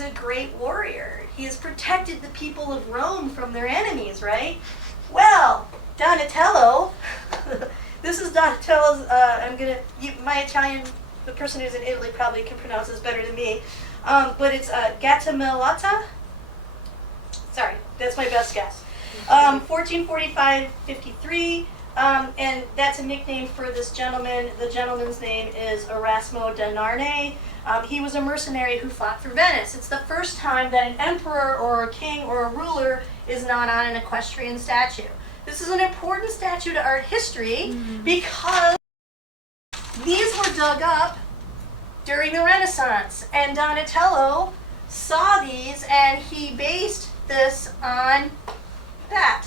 a great warrior. He has protected the people of Rome from their enemies, right? Well, Donatello, this is Donatello's, my Italian, the person who's in Italy probably can pronounce this better than me, but it's Gattamelata. Sorry, that's my best guess. 1445-53. And that's a nickname for this gentleman. The gentleman's name is Erasmo da Narne. He was a mercenary who fought for Venice. It's the first time that an emperor or a king or a ruler is not on an equestrian statue. This is an important statue to art history because these were dug up during the Renaissance. And Donatello saw these and he based this on that.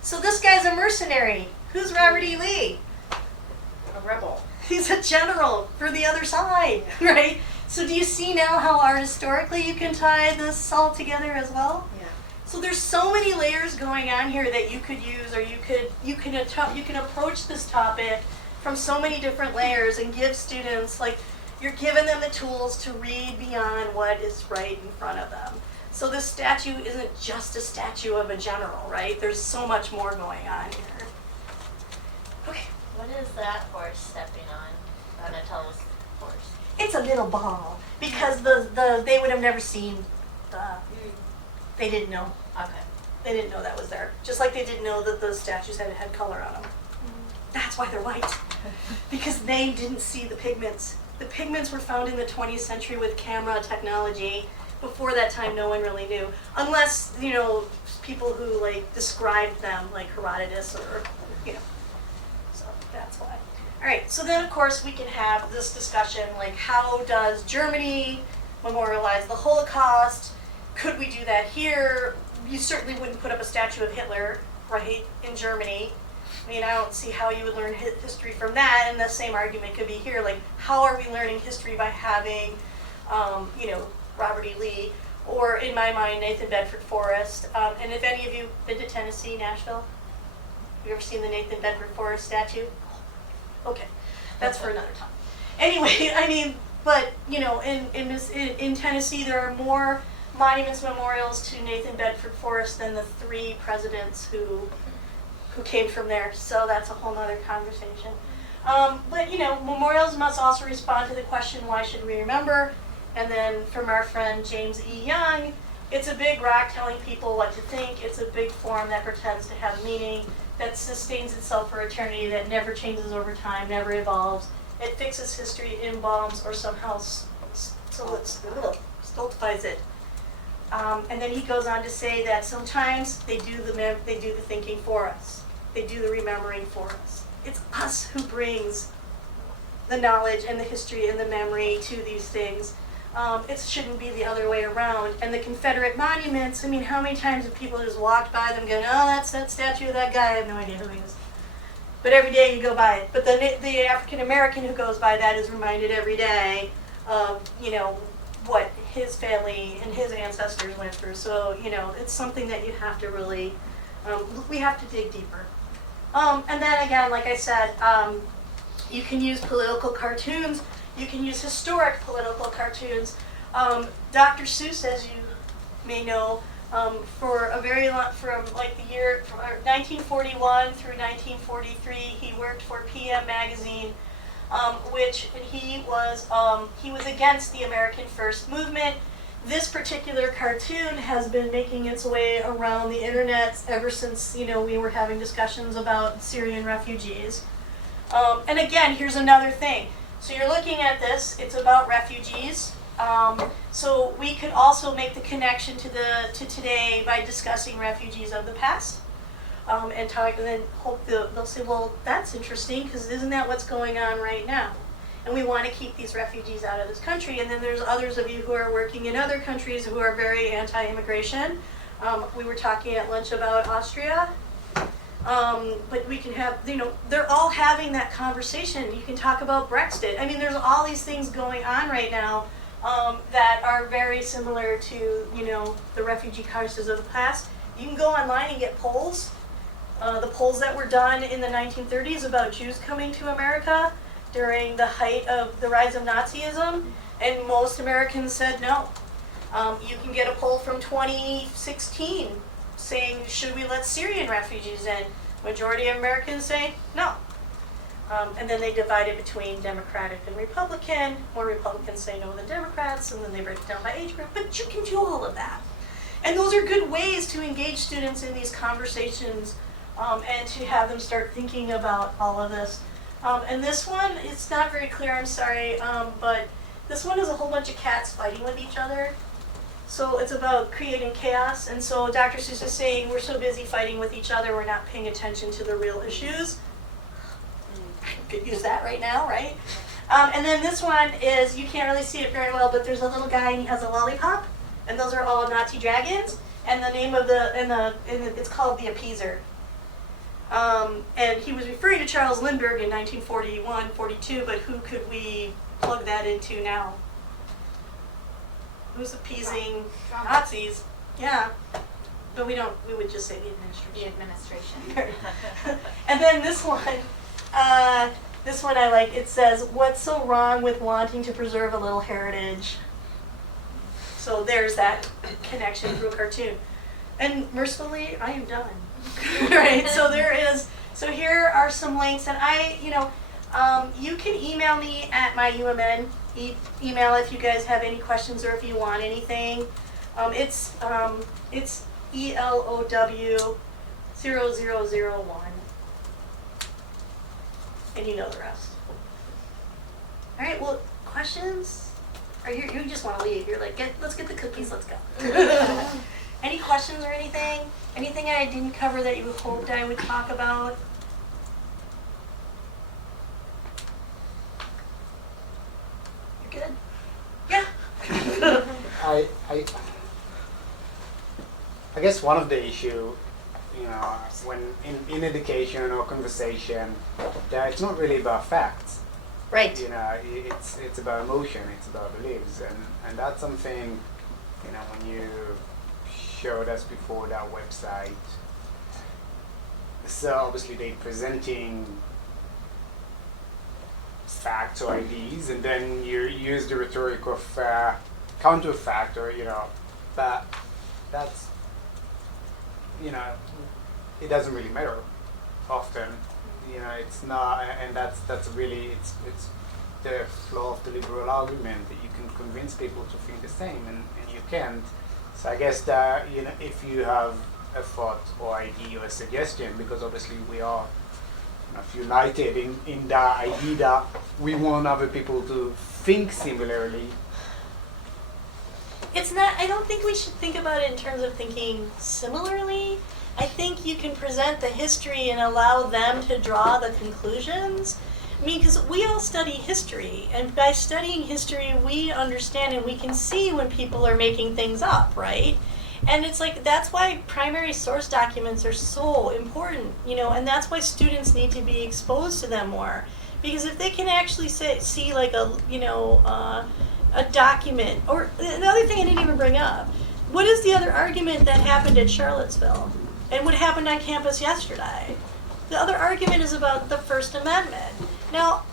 So this guy's a mercenary. Who's Robert E. Lee? A rebel. He's a general for the other side, right? So do you see now how art historically you can tie this all together as well? Yeah. So there's so many layers going on here that you could use, or you can approach this topic from so many different layers and give students, like, you're giving them the tools to read beyond what is right in front of them. So this statue isn't just a statue of a general, right? There's so much more going on here. Okay. What is that horse stepping on? Donatello's horse. It's a little ball because they would have never seen the. They didn't know. Okay. They didn't know that was there. Just like they didn't know that the statues had color on them. That's why they're white, because they didn't see the pigments. The pigments were found in the 20th century with camera technology. Before that time, no one really knew, unless people who like described them, like Herodotus or So that's why. All right, so then of course we can have this discussion, like how does Germany memorialize the Holocaust? Could we do that here? You certainly wouldn't put up a statue of Hitler, right, in Germany. I mean, I don't see how you would learn history from that, and the same argument could be here, like how are we learning history by having, Robert E. Lee, or in my mind, Nathan Bedford Forrest. And if any of you been to Tennessee, Nashville, have you ever seen the Nathan Bedford Forrest statue? Okay, that's for another time. Anyway, I mean, but in Tennessee there are more monuments, memorials to Nathan Bedford Forrest than the 3 presidents who came from there. So that's a whole other conversation. But memorials must also respond to the question, why should we remember? And then from our friend James E. Young, it's a big rock telling people what to think. It's a big form that pretends to have meaning, that sustains itself for eternity, that never changes over time, never evolves. It fixes history, embalms, or somehow stultifies it. And then he goes on to say that sometimes they do the thinking for us. They do the remembering for us. It's us who brings the knowledge and the history and the memory to these things. It shouldn't be the other way around. And the Confederate monuments, I mean, how many times have people just walked by them going, oh, that's that statue of that guy, I have no idea who he is. But every day you go by it. But the African American who goes by that is reminded every day of, what his family and his ancestors went through. So, it's something that you have to really, we have to dig deeper. And then again, like I said, you can use political cartoons. You can use historic political cartoons. Dr. Seuss, as you may know, for a very long, from like the year 1941 through 1943, he worked for PM magazine, and he was against the American First movement. This particular cartoon has been making its way around the internet ever since we were having discussions about Syrian refugees. And again, here's another thing. So you're looking at this, it's about refugees. So we could also make the connection to today by discussing refugees of the past. And then hope they'll say, well, that's interesting, because isn't that what's going on right now? And we want to keep these refugees out of this country. And then there's others of you who are working in other countries who are very anti-immigration. We were talking at lunch about Austria. But we can have, they're all having that conversation. You can talk about Brexit. I mean, there's all these things going on right now that are very similar to, the refugee crisis of the past. You can go online and get polls. The polls that were done in the 1930s about Jews coming to America during the height of the rise of Nazism, and most Americans said no. You can get a poll from 2016 saying, should we let Syrian refugees in? Majority of Americans say no. And then they divide it between Democratic and Republican. More Republicans say no than Democrats, and then they break it down by age group. But you can do all of that. And those are good ways to engage students in these conversations and to have them start thinking about all of this. And this one, it's not very clear, I'm sorry, but this one is a whole bunch of cats fighting with each other. So it's about creating chaos. And so Dr. Seuss is saying we're so busy fighting with each other, we're not paying attention to the real issues. I could use that right now, right? And then this one is, you can't really see it very well, but there's a little guy and he has a lollipop, and those are all Nazi dragons. And the name of it's called the Appeaser. And he was referring to Charles Lindbergh in 1941-42, but who could we plug that into now? Who's appeasing Trump. Nazis? Yeah. But we would just say the The administration. administration. And then this one I like. It says, "What's so wrong with wanting to preserve a little heritage?" So there's that connection through a cartoon. And mercifully, I am done. Right? So here are some links, and you can email me at my UMN email if you guys have any questions or if you want anything. It's ELOW0001. And you know the rest. All right, well, questions? Or you just want to leave? You're like, let's get the cookies, let's go. Any questions or anything? Anything I didn't cover that you hoped I would talk about? You're good? Yeah. I guess one of the issue, when in education or conversation, that it's not really about facts. Right. It's about emotion, it's about beliefs, and that's something, when you showed us before that website. So obviously they're presenting facts or ideas, and then you use the rhetoric of counterfact, or but that's it doesn't really matter often. It's not, and that's really it's the flaw of the liberal argument that you can convince people to think the same, and you can't. So I guess that if you have a thought or idea or a suggestion, because obviously we are united in that idea that we want other people to think similarly. It's not, I don't think we should think about it in terms of thinking similarly. I think you can present the history and allow them to draw the conclusions. I mean, because we all study history, and by studying history, we understand and we can see when people are making things up, right? And it's like, that's why primary source documents are so important, and that's why students need to be exposed to them more. Because if they can actually see like a document, or the other thing I didn't even bring up, what is the other argument that happened at Charlottesville? And what happened on campus yesterday? The other argument is about the First Amendment. Now,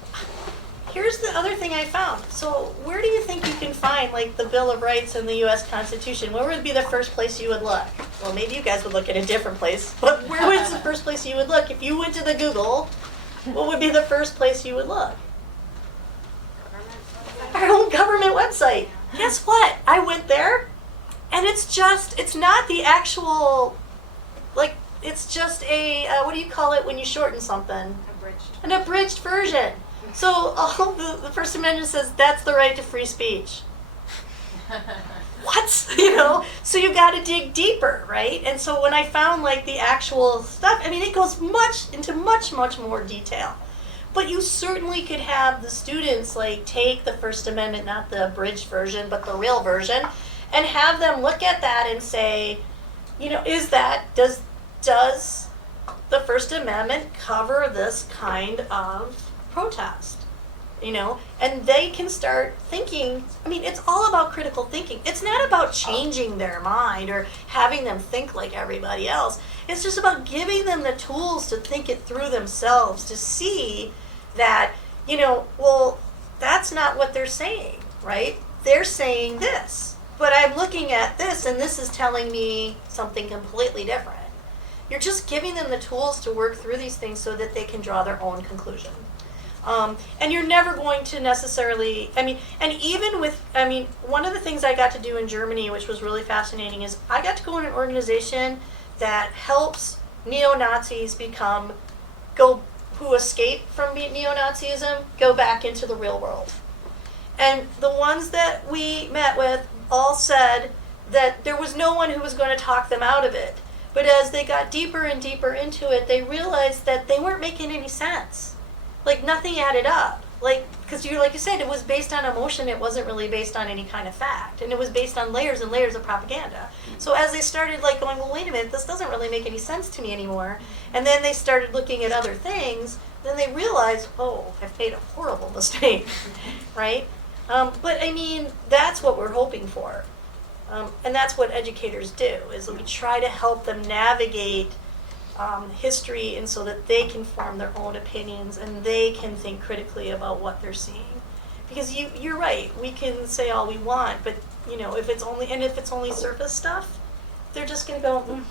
here's the other thing I found. So where do you think you can find like the Bill of Rights and the U.S. Constitution? Where would be the first place you would look? Well, maybe you guys would look at a different place, but where was the first place you would look? If you went to the Google, what would be the first place you would look? Our own government website. Guess what? I went there, and it's not the actual, it's just a, what do you call it when you shorten something? Abridged. An abridged version. So all the First Amendment says that's the right to free speech. What? So you got to dig deeper, right? And so when I found like the actual stuff, I mean, it goes into much more detail. But you certainly could have the students like take the First Amendment, not the abridged version, but the real version, and have them look at that and say, does the First Amendment cover this kind of protest? And they can start thinking. I mean, it's all about critical thinking. It's not about changing their mind or having them think like everybody else. It's just about giving them the tools to think it through themselves, to see that, well, that's not what they're saying, right? They're saying this, but I'm looking at this, and this is telling me something completely different. You're just giving them the tools to work through these things so that they can draw their own conclusion. And you're never going to necessarily, one of the things I got to do in Germany, which was really fascinating, is I got to go in an organization that helps neo-Nazis who escape from neo-Nazism, go back into the real world. And the ones that we met with all said that there was no one who was going to talk them out of it. But as they got deeper and deeper into it, they realized that they weren't making any sense. Like, nothing added up. like, because like you said, it was based on emotion, it wasn't really based on any kind of fact, and it was based on layers and layers of propaganda. So as they started like going, well, wait a minute, this doesn't really make any sense to me anymore, and then they started looking at other things, then they realized, oh, I've made a horrible mistake, right? But I mean, that's what we're hoping for. And that's what educators do, is we try to help them navigate history, and so that they can form their own opinions and they can think critically about what they're seeing. Because you're right, we can say all we want, but if it's only surface stuff, they're just going to go,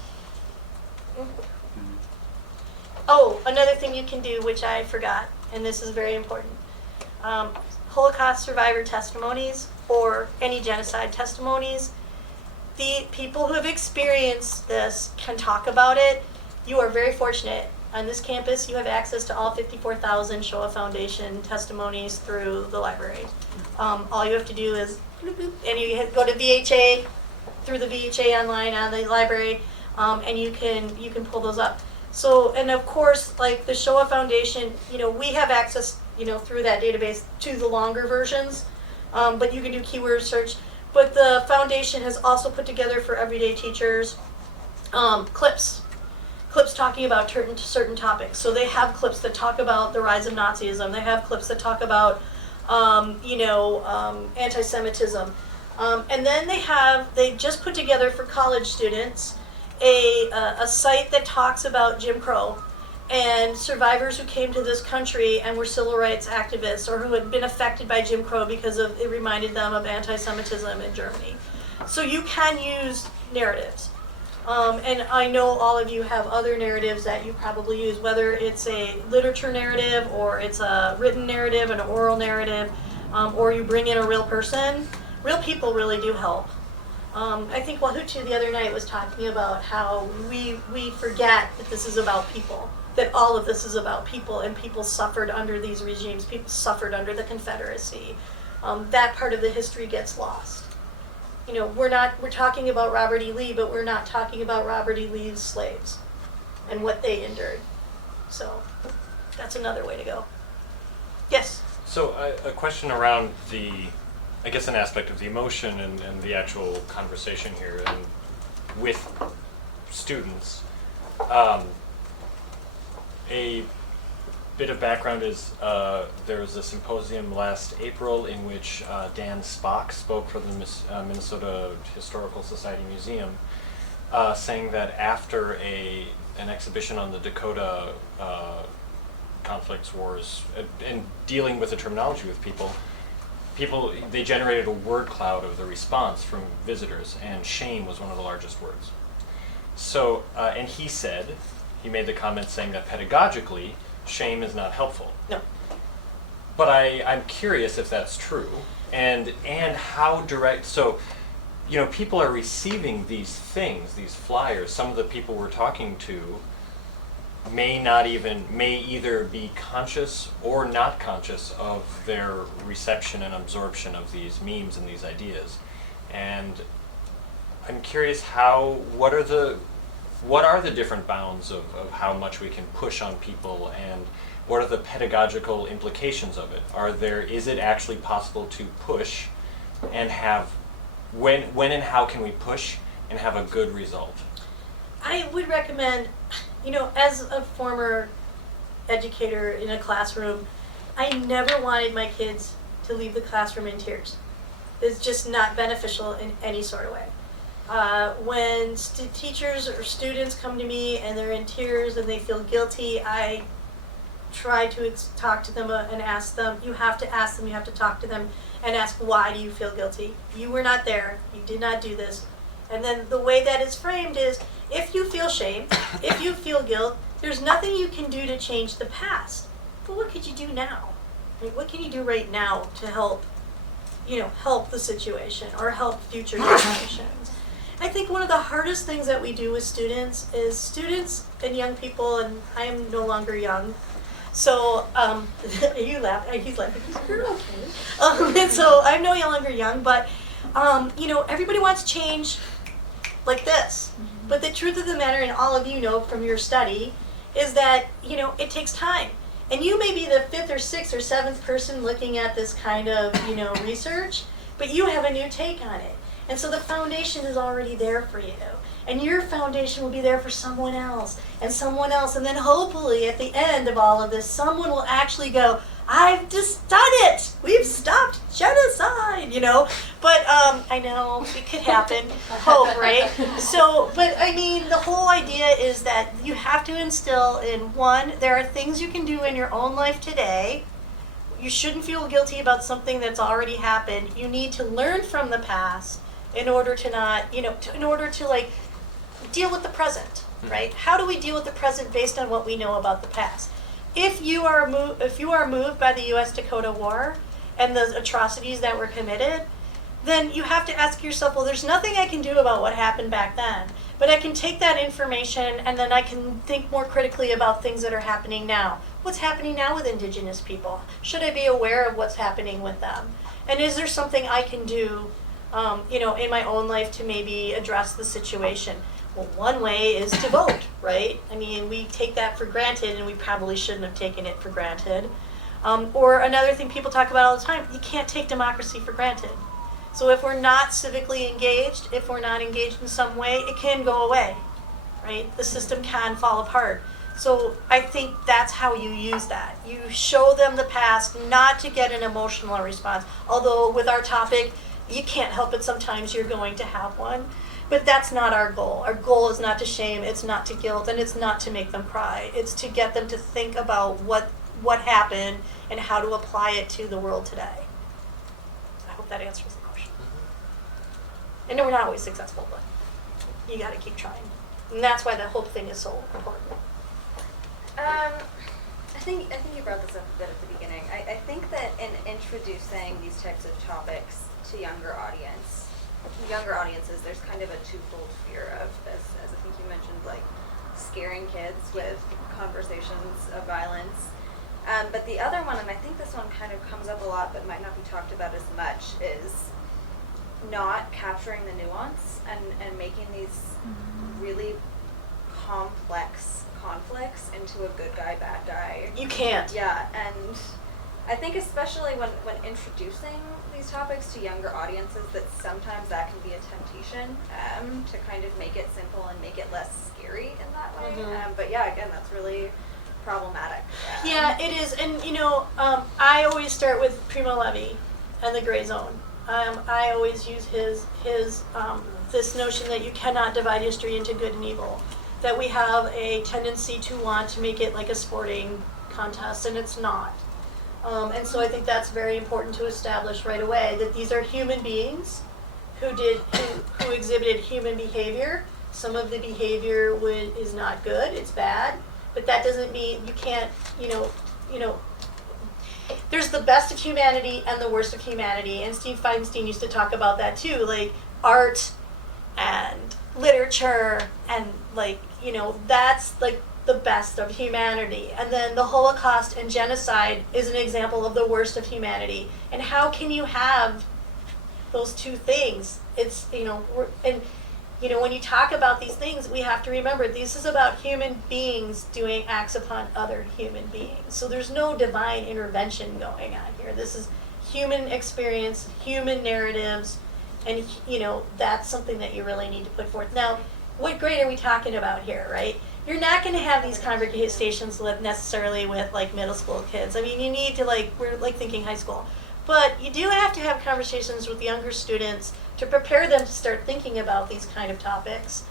Oh, another thing you can do, which I forgot, and this is very important. Holocaust survivor testimonies, or any genocide testimonies. The people who have experienced this can talk about it. You are very fortunate. On this campus, you have access to all 54,000 Shoah Foundation testimonies through the library. All you have to do is, and you go to VHA, through the VHA online on the library, and you can pull those up. So, and of course, like the Shoah Foundation, we have access, through that database to the longer versions, but you can do keyword search. But the foundation has also put together for everyday teachers clips talking about certain topics. So they have clips that talk about the rise of Nazism. They have clips that talk about, anti-Semitism. And then they just put together for college students a site that talks about Jim Crow and survivors who came to this country and were civil rights activists, or who had been affected by Jim Crow because it reminded them of anti-Semitism in Germany. So you can use narratives. And I know all of you have other narratives that you probably use, whether it's a literature narrative, or it's a written narrative, an oral narrative, or you bring in a real person. Real people really do help. I think Wahutu the other night was talking about how we forget that this is about people, that all of this is about people, and people suffered under these regimes, people suffered under the Confederacy. That part of the history gets lost. We're talking about Robert E. Lee, but we're not talking about Robert E. Lee's slaves and what they endured. So that's another way to go. Yes? So a question around I guess an aspect of the emotion and the actual conversation here, and with students. A bit of background is there was a symposium last April in which Dan Spock spoke for the Minnesota Historical Society Museum, saying that after an exhibition on the Dakota conflicts, wars, and dealing with the terminology with people, they generated a word cloud of the response from visitors, and shame was one of the largest words. So, and he made the comment saying that pedagogically, shame is not helpful. No. But I'm curious if that's true, and how direct. So, people are receiving these things, these flyers. Some of the people we're talking to may either be conscious or not conscious of their reception and absorption of these memes and these ideas. And I'm curious what are the different bounds of how much we can push on people, and what are the pedagogical implications of it? Is it actually possible to push and have, when and how can we push and have a good result? I would recommend, as a former educator in a classroom, I never wanted my kids to leave the classroom in tears. It's just not beneficial in any sort of way. When teachers or students come to me and they're in tears and they feel guilty, I try to talk to them and ask them, you have to talk to them and ask, why do you feel guilty? You were not there, you did not do this. And then the way that is framed is, if you feel shame, if you feel guilt, there's nothing you can do to change the past. But what could you do now? What can you do right now to help the situation or help future generations? I think one of the hardest things that we do with students and young people, and I am no longer young, so you laugh. He's laughing. You're okay. And so I'm no longer young, but everybody wants change like this. But the truth of the matter, and all of you know from your study, is that it takes time. And you may be the 5th or 6th or 7th person looking at this kind of, research, but you have a new take on it. And so the foundation is already there for you. And your foundation will be there for someone else, and someone else. And then hopefully at the end of all of this, someone will actually go, I've just done it! We've stopped genocide, But I know it could happen. Hope, right? So, but I mean, the whole idea is that you have to instill in one, there are things you can do in your own life today. You shouldn't feel guilty about something that's already happened. You need to learn from the past in order to not, in order to like deal with the present, right? How do we deal with the present based on what we know about the past? If you are moved by the U.S. Dakota War and the atrocities that were committed, then you have to ask yourself, well, there's nothing I can do about what happened back then, but I can take that information and then I can think more critically about things that are happening now. What's happening now with Indigenous people? Should I be aware of what's happening with them? And is there something I can do, in my own life to maybe address the situation? Well, one way is to vote, right? I mean, we take that for granted, and we probably shouldn't have taken it for granted. Or another thing people talk about all the time, you can't take democracy for granted. So if we're not civically engaged, if we're not engaged in some way, it can go away, right? The system can fall apart. So I think that's how you use that. You show them the past, not to get an emotional response. Although with our topic, you can't help it, sometimes you're going to have one. But that's not our goal. Our goal is not to shame, it's not to guilt, and it's not to make them cry. It's to get them to think about what happened and how to apply it to the world today. I hope that answers the question. And we're not always successful, but you got to keep trying. And that's why the hope thing is so important. I think you brought this up a bit at the beginning. I think that in introducing these types of topics to younger audiences, there's kind of a twofold fear of, as I think you mentioned, like scaring kids with conversations of violence. But the other one, and I think this one kind of comes up a lot but might not be talked about as much, is not capturing the nuance and making these really complex conflicts into a good guy, bad guy. You can't. Yeah, and I think especially when introducing these topics to younger audiences, that sometimes that can be a temptation to kind of make it simple and make it less scary in that way. Mm-hmm. But yeah, again, that's really problematic. Yeah, it is. And, I always start with Primo Levi and the gray zone. I always use his this notion that you cannot divide history into good and evil, that we have a tendency to want to make it like a sporting contest, and it's not. And so I think that's very important to establish right away, that these are human beings who exhibited human behavior. Some of the behavior is not good, it's bad, but that doesn't mean you can't, there's the best of humanity and the worst of humanity, and Steve Feinstein used to talk about that too, like art and literature and that's like the best of humanity. And then the Holocaust and genocide is an example of the worst of humanity. And how can you have those two things? It's, when you talk about these things, we have to remember this is about human beings doing acts upon other human beings. So there's no divine intervention going on here. This is human experience, human narratives, and, that's something that you really need to put forth. Now, what grade are we talking about here, right? You're not going to have these conversations necessarily with middle school kids. I mean, you need to we're thinking high school. But you do have to have conversations with younger students to prepare them to start thinking about these kind of topics.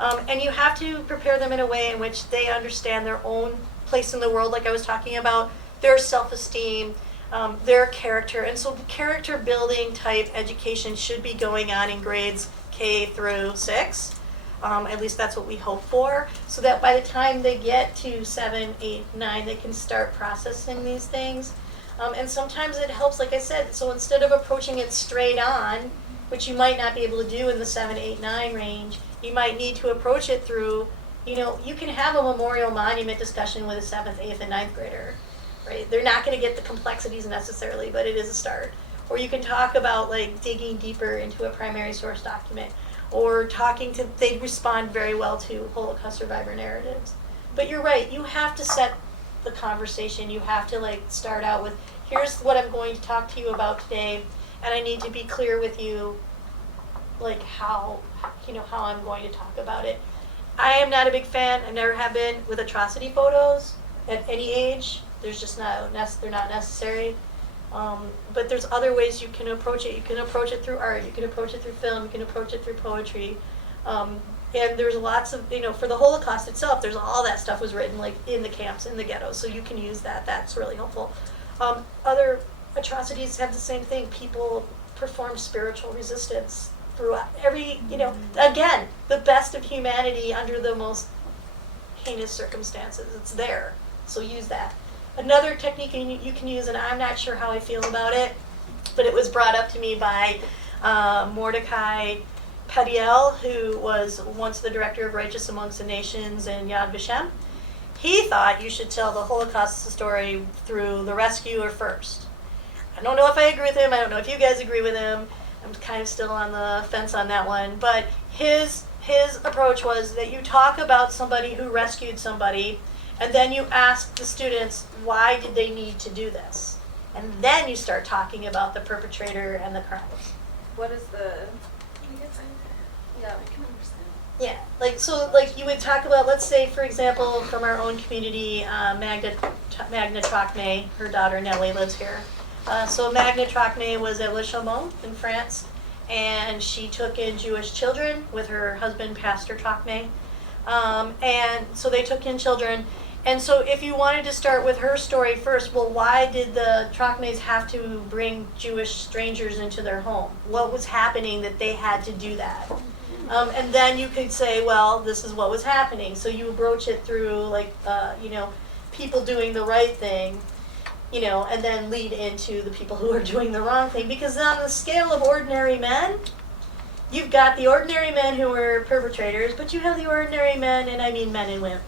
And you have to prepare them in a way in which they understand their own place in the world, like I was talking about, their self-esteem, their character. And so character building type education should be going on in grades K through 6. At least that's what we hope for, so that by the time they get to 7, 8, 9, they can start processing these things. And sometimes it helps, like I said, so instead of approaching it straight on, which you might not be able to do in the 7, 8, 9 range, you might need to approach it through, you can have a memorial monument discussion with a 7th, 8th, and 9th grader, right? They're not going to get the complexities necessarily, but it is a start. Or you can talk about digging deeper into a primary source document, or they respond very well to Holocaust survivor narratives. But you're right, you have to set the conversation. You have to like start out with, here's what I'm going to talk to you about today, and I need to be clear with you, like how I'm going to talk about it. I am not a big fan, I never have been, with atrocity photos at any age. There's just they're not necessary. But there's other ways you can approach it. You can approach it through art, you can approach it through film, you can approach it through poetry. And there's lots of, for the Holocaust itself, there's all that stuff was written like in the camps, in the ghettos, so you can use that. That's really helpful. Other atrocities have the same thing. People perform spiritual resistance throughout every, again, the best of humanity under the most heinous circumstances. It's there, so use that. Another technique you can use, and I'm not sure how I feel about it, but it was brought up to me by Mordecai Padiel, who was once the director of Righteous Amongst the Nations in Yad Vashem. He thought you should tell the Holocaust story through the rescuer first. I don't know if I agree with him. I don't know if you guys agree with him. I'm kind of still on the fence on that one. But his approach was that you talk about somebody who rescued somebody, and then you ask the students, why did they need to do this? And then you start talking about the perpetrator and the crimes. What is the? Yeah, I can understand. Yeah, like you would talk about, let's say, for example, from our own community, Magna Trocmé, her daughter Nellie lives here. So Magna Trocmé was at Le Chaumont in France, and she took in Jewish children with her husband, Pastor Trocmé. And so they took in children. And so if you wanted to start with her story first, well, why did the Trocmés have to bring Jewish strangers into their home? What was happening that they had to do that? And then you could say, well, this is what was happening. So you broach it through, like, people doing the right thing, and then lead into the people who are doing the wrong thing. Because on the scale of ordinary men, you've got the ordinary men who are perpetrators, but you have the ordinary men, and I mean men and women.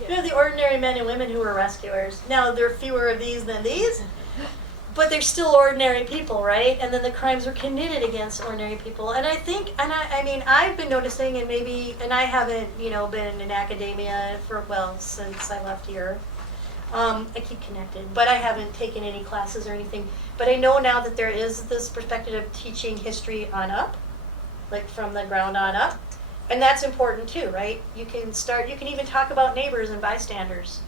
Yeah. You have the ordinary men and women who are rescuers. Now, there are fewer of these than these, but they're still ordinary people, right? And then the crimes were committed against ordinary people. And I think, I mean, I've been noticing, and I haven't, been in academia since I left here. I keep connected, but I haven't taken any classes or anything. But I know now that there is this perspective of teaching history on up, like from the ground on up. And that's important too, right? You can even talk about neighbors and bystanders.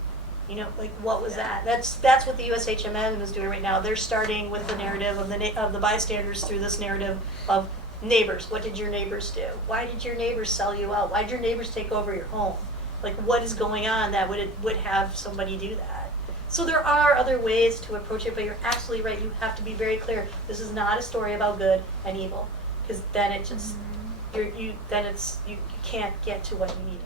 Like what was that? That's what the USHMN is doing right now. They're starting with the narrative of the bystanders through this narrative of neighbors. What did your neighbors do? Why did your neighbors sell you out? Why did your neighbors take over your home? Like what is going on that would have somebody do that? So there are other ways to approach it, but you're absolutely right. You have to be very clear. This is not a story about good and evil, because then it just you can't get to what you need.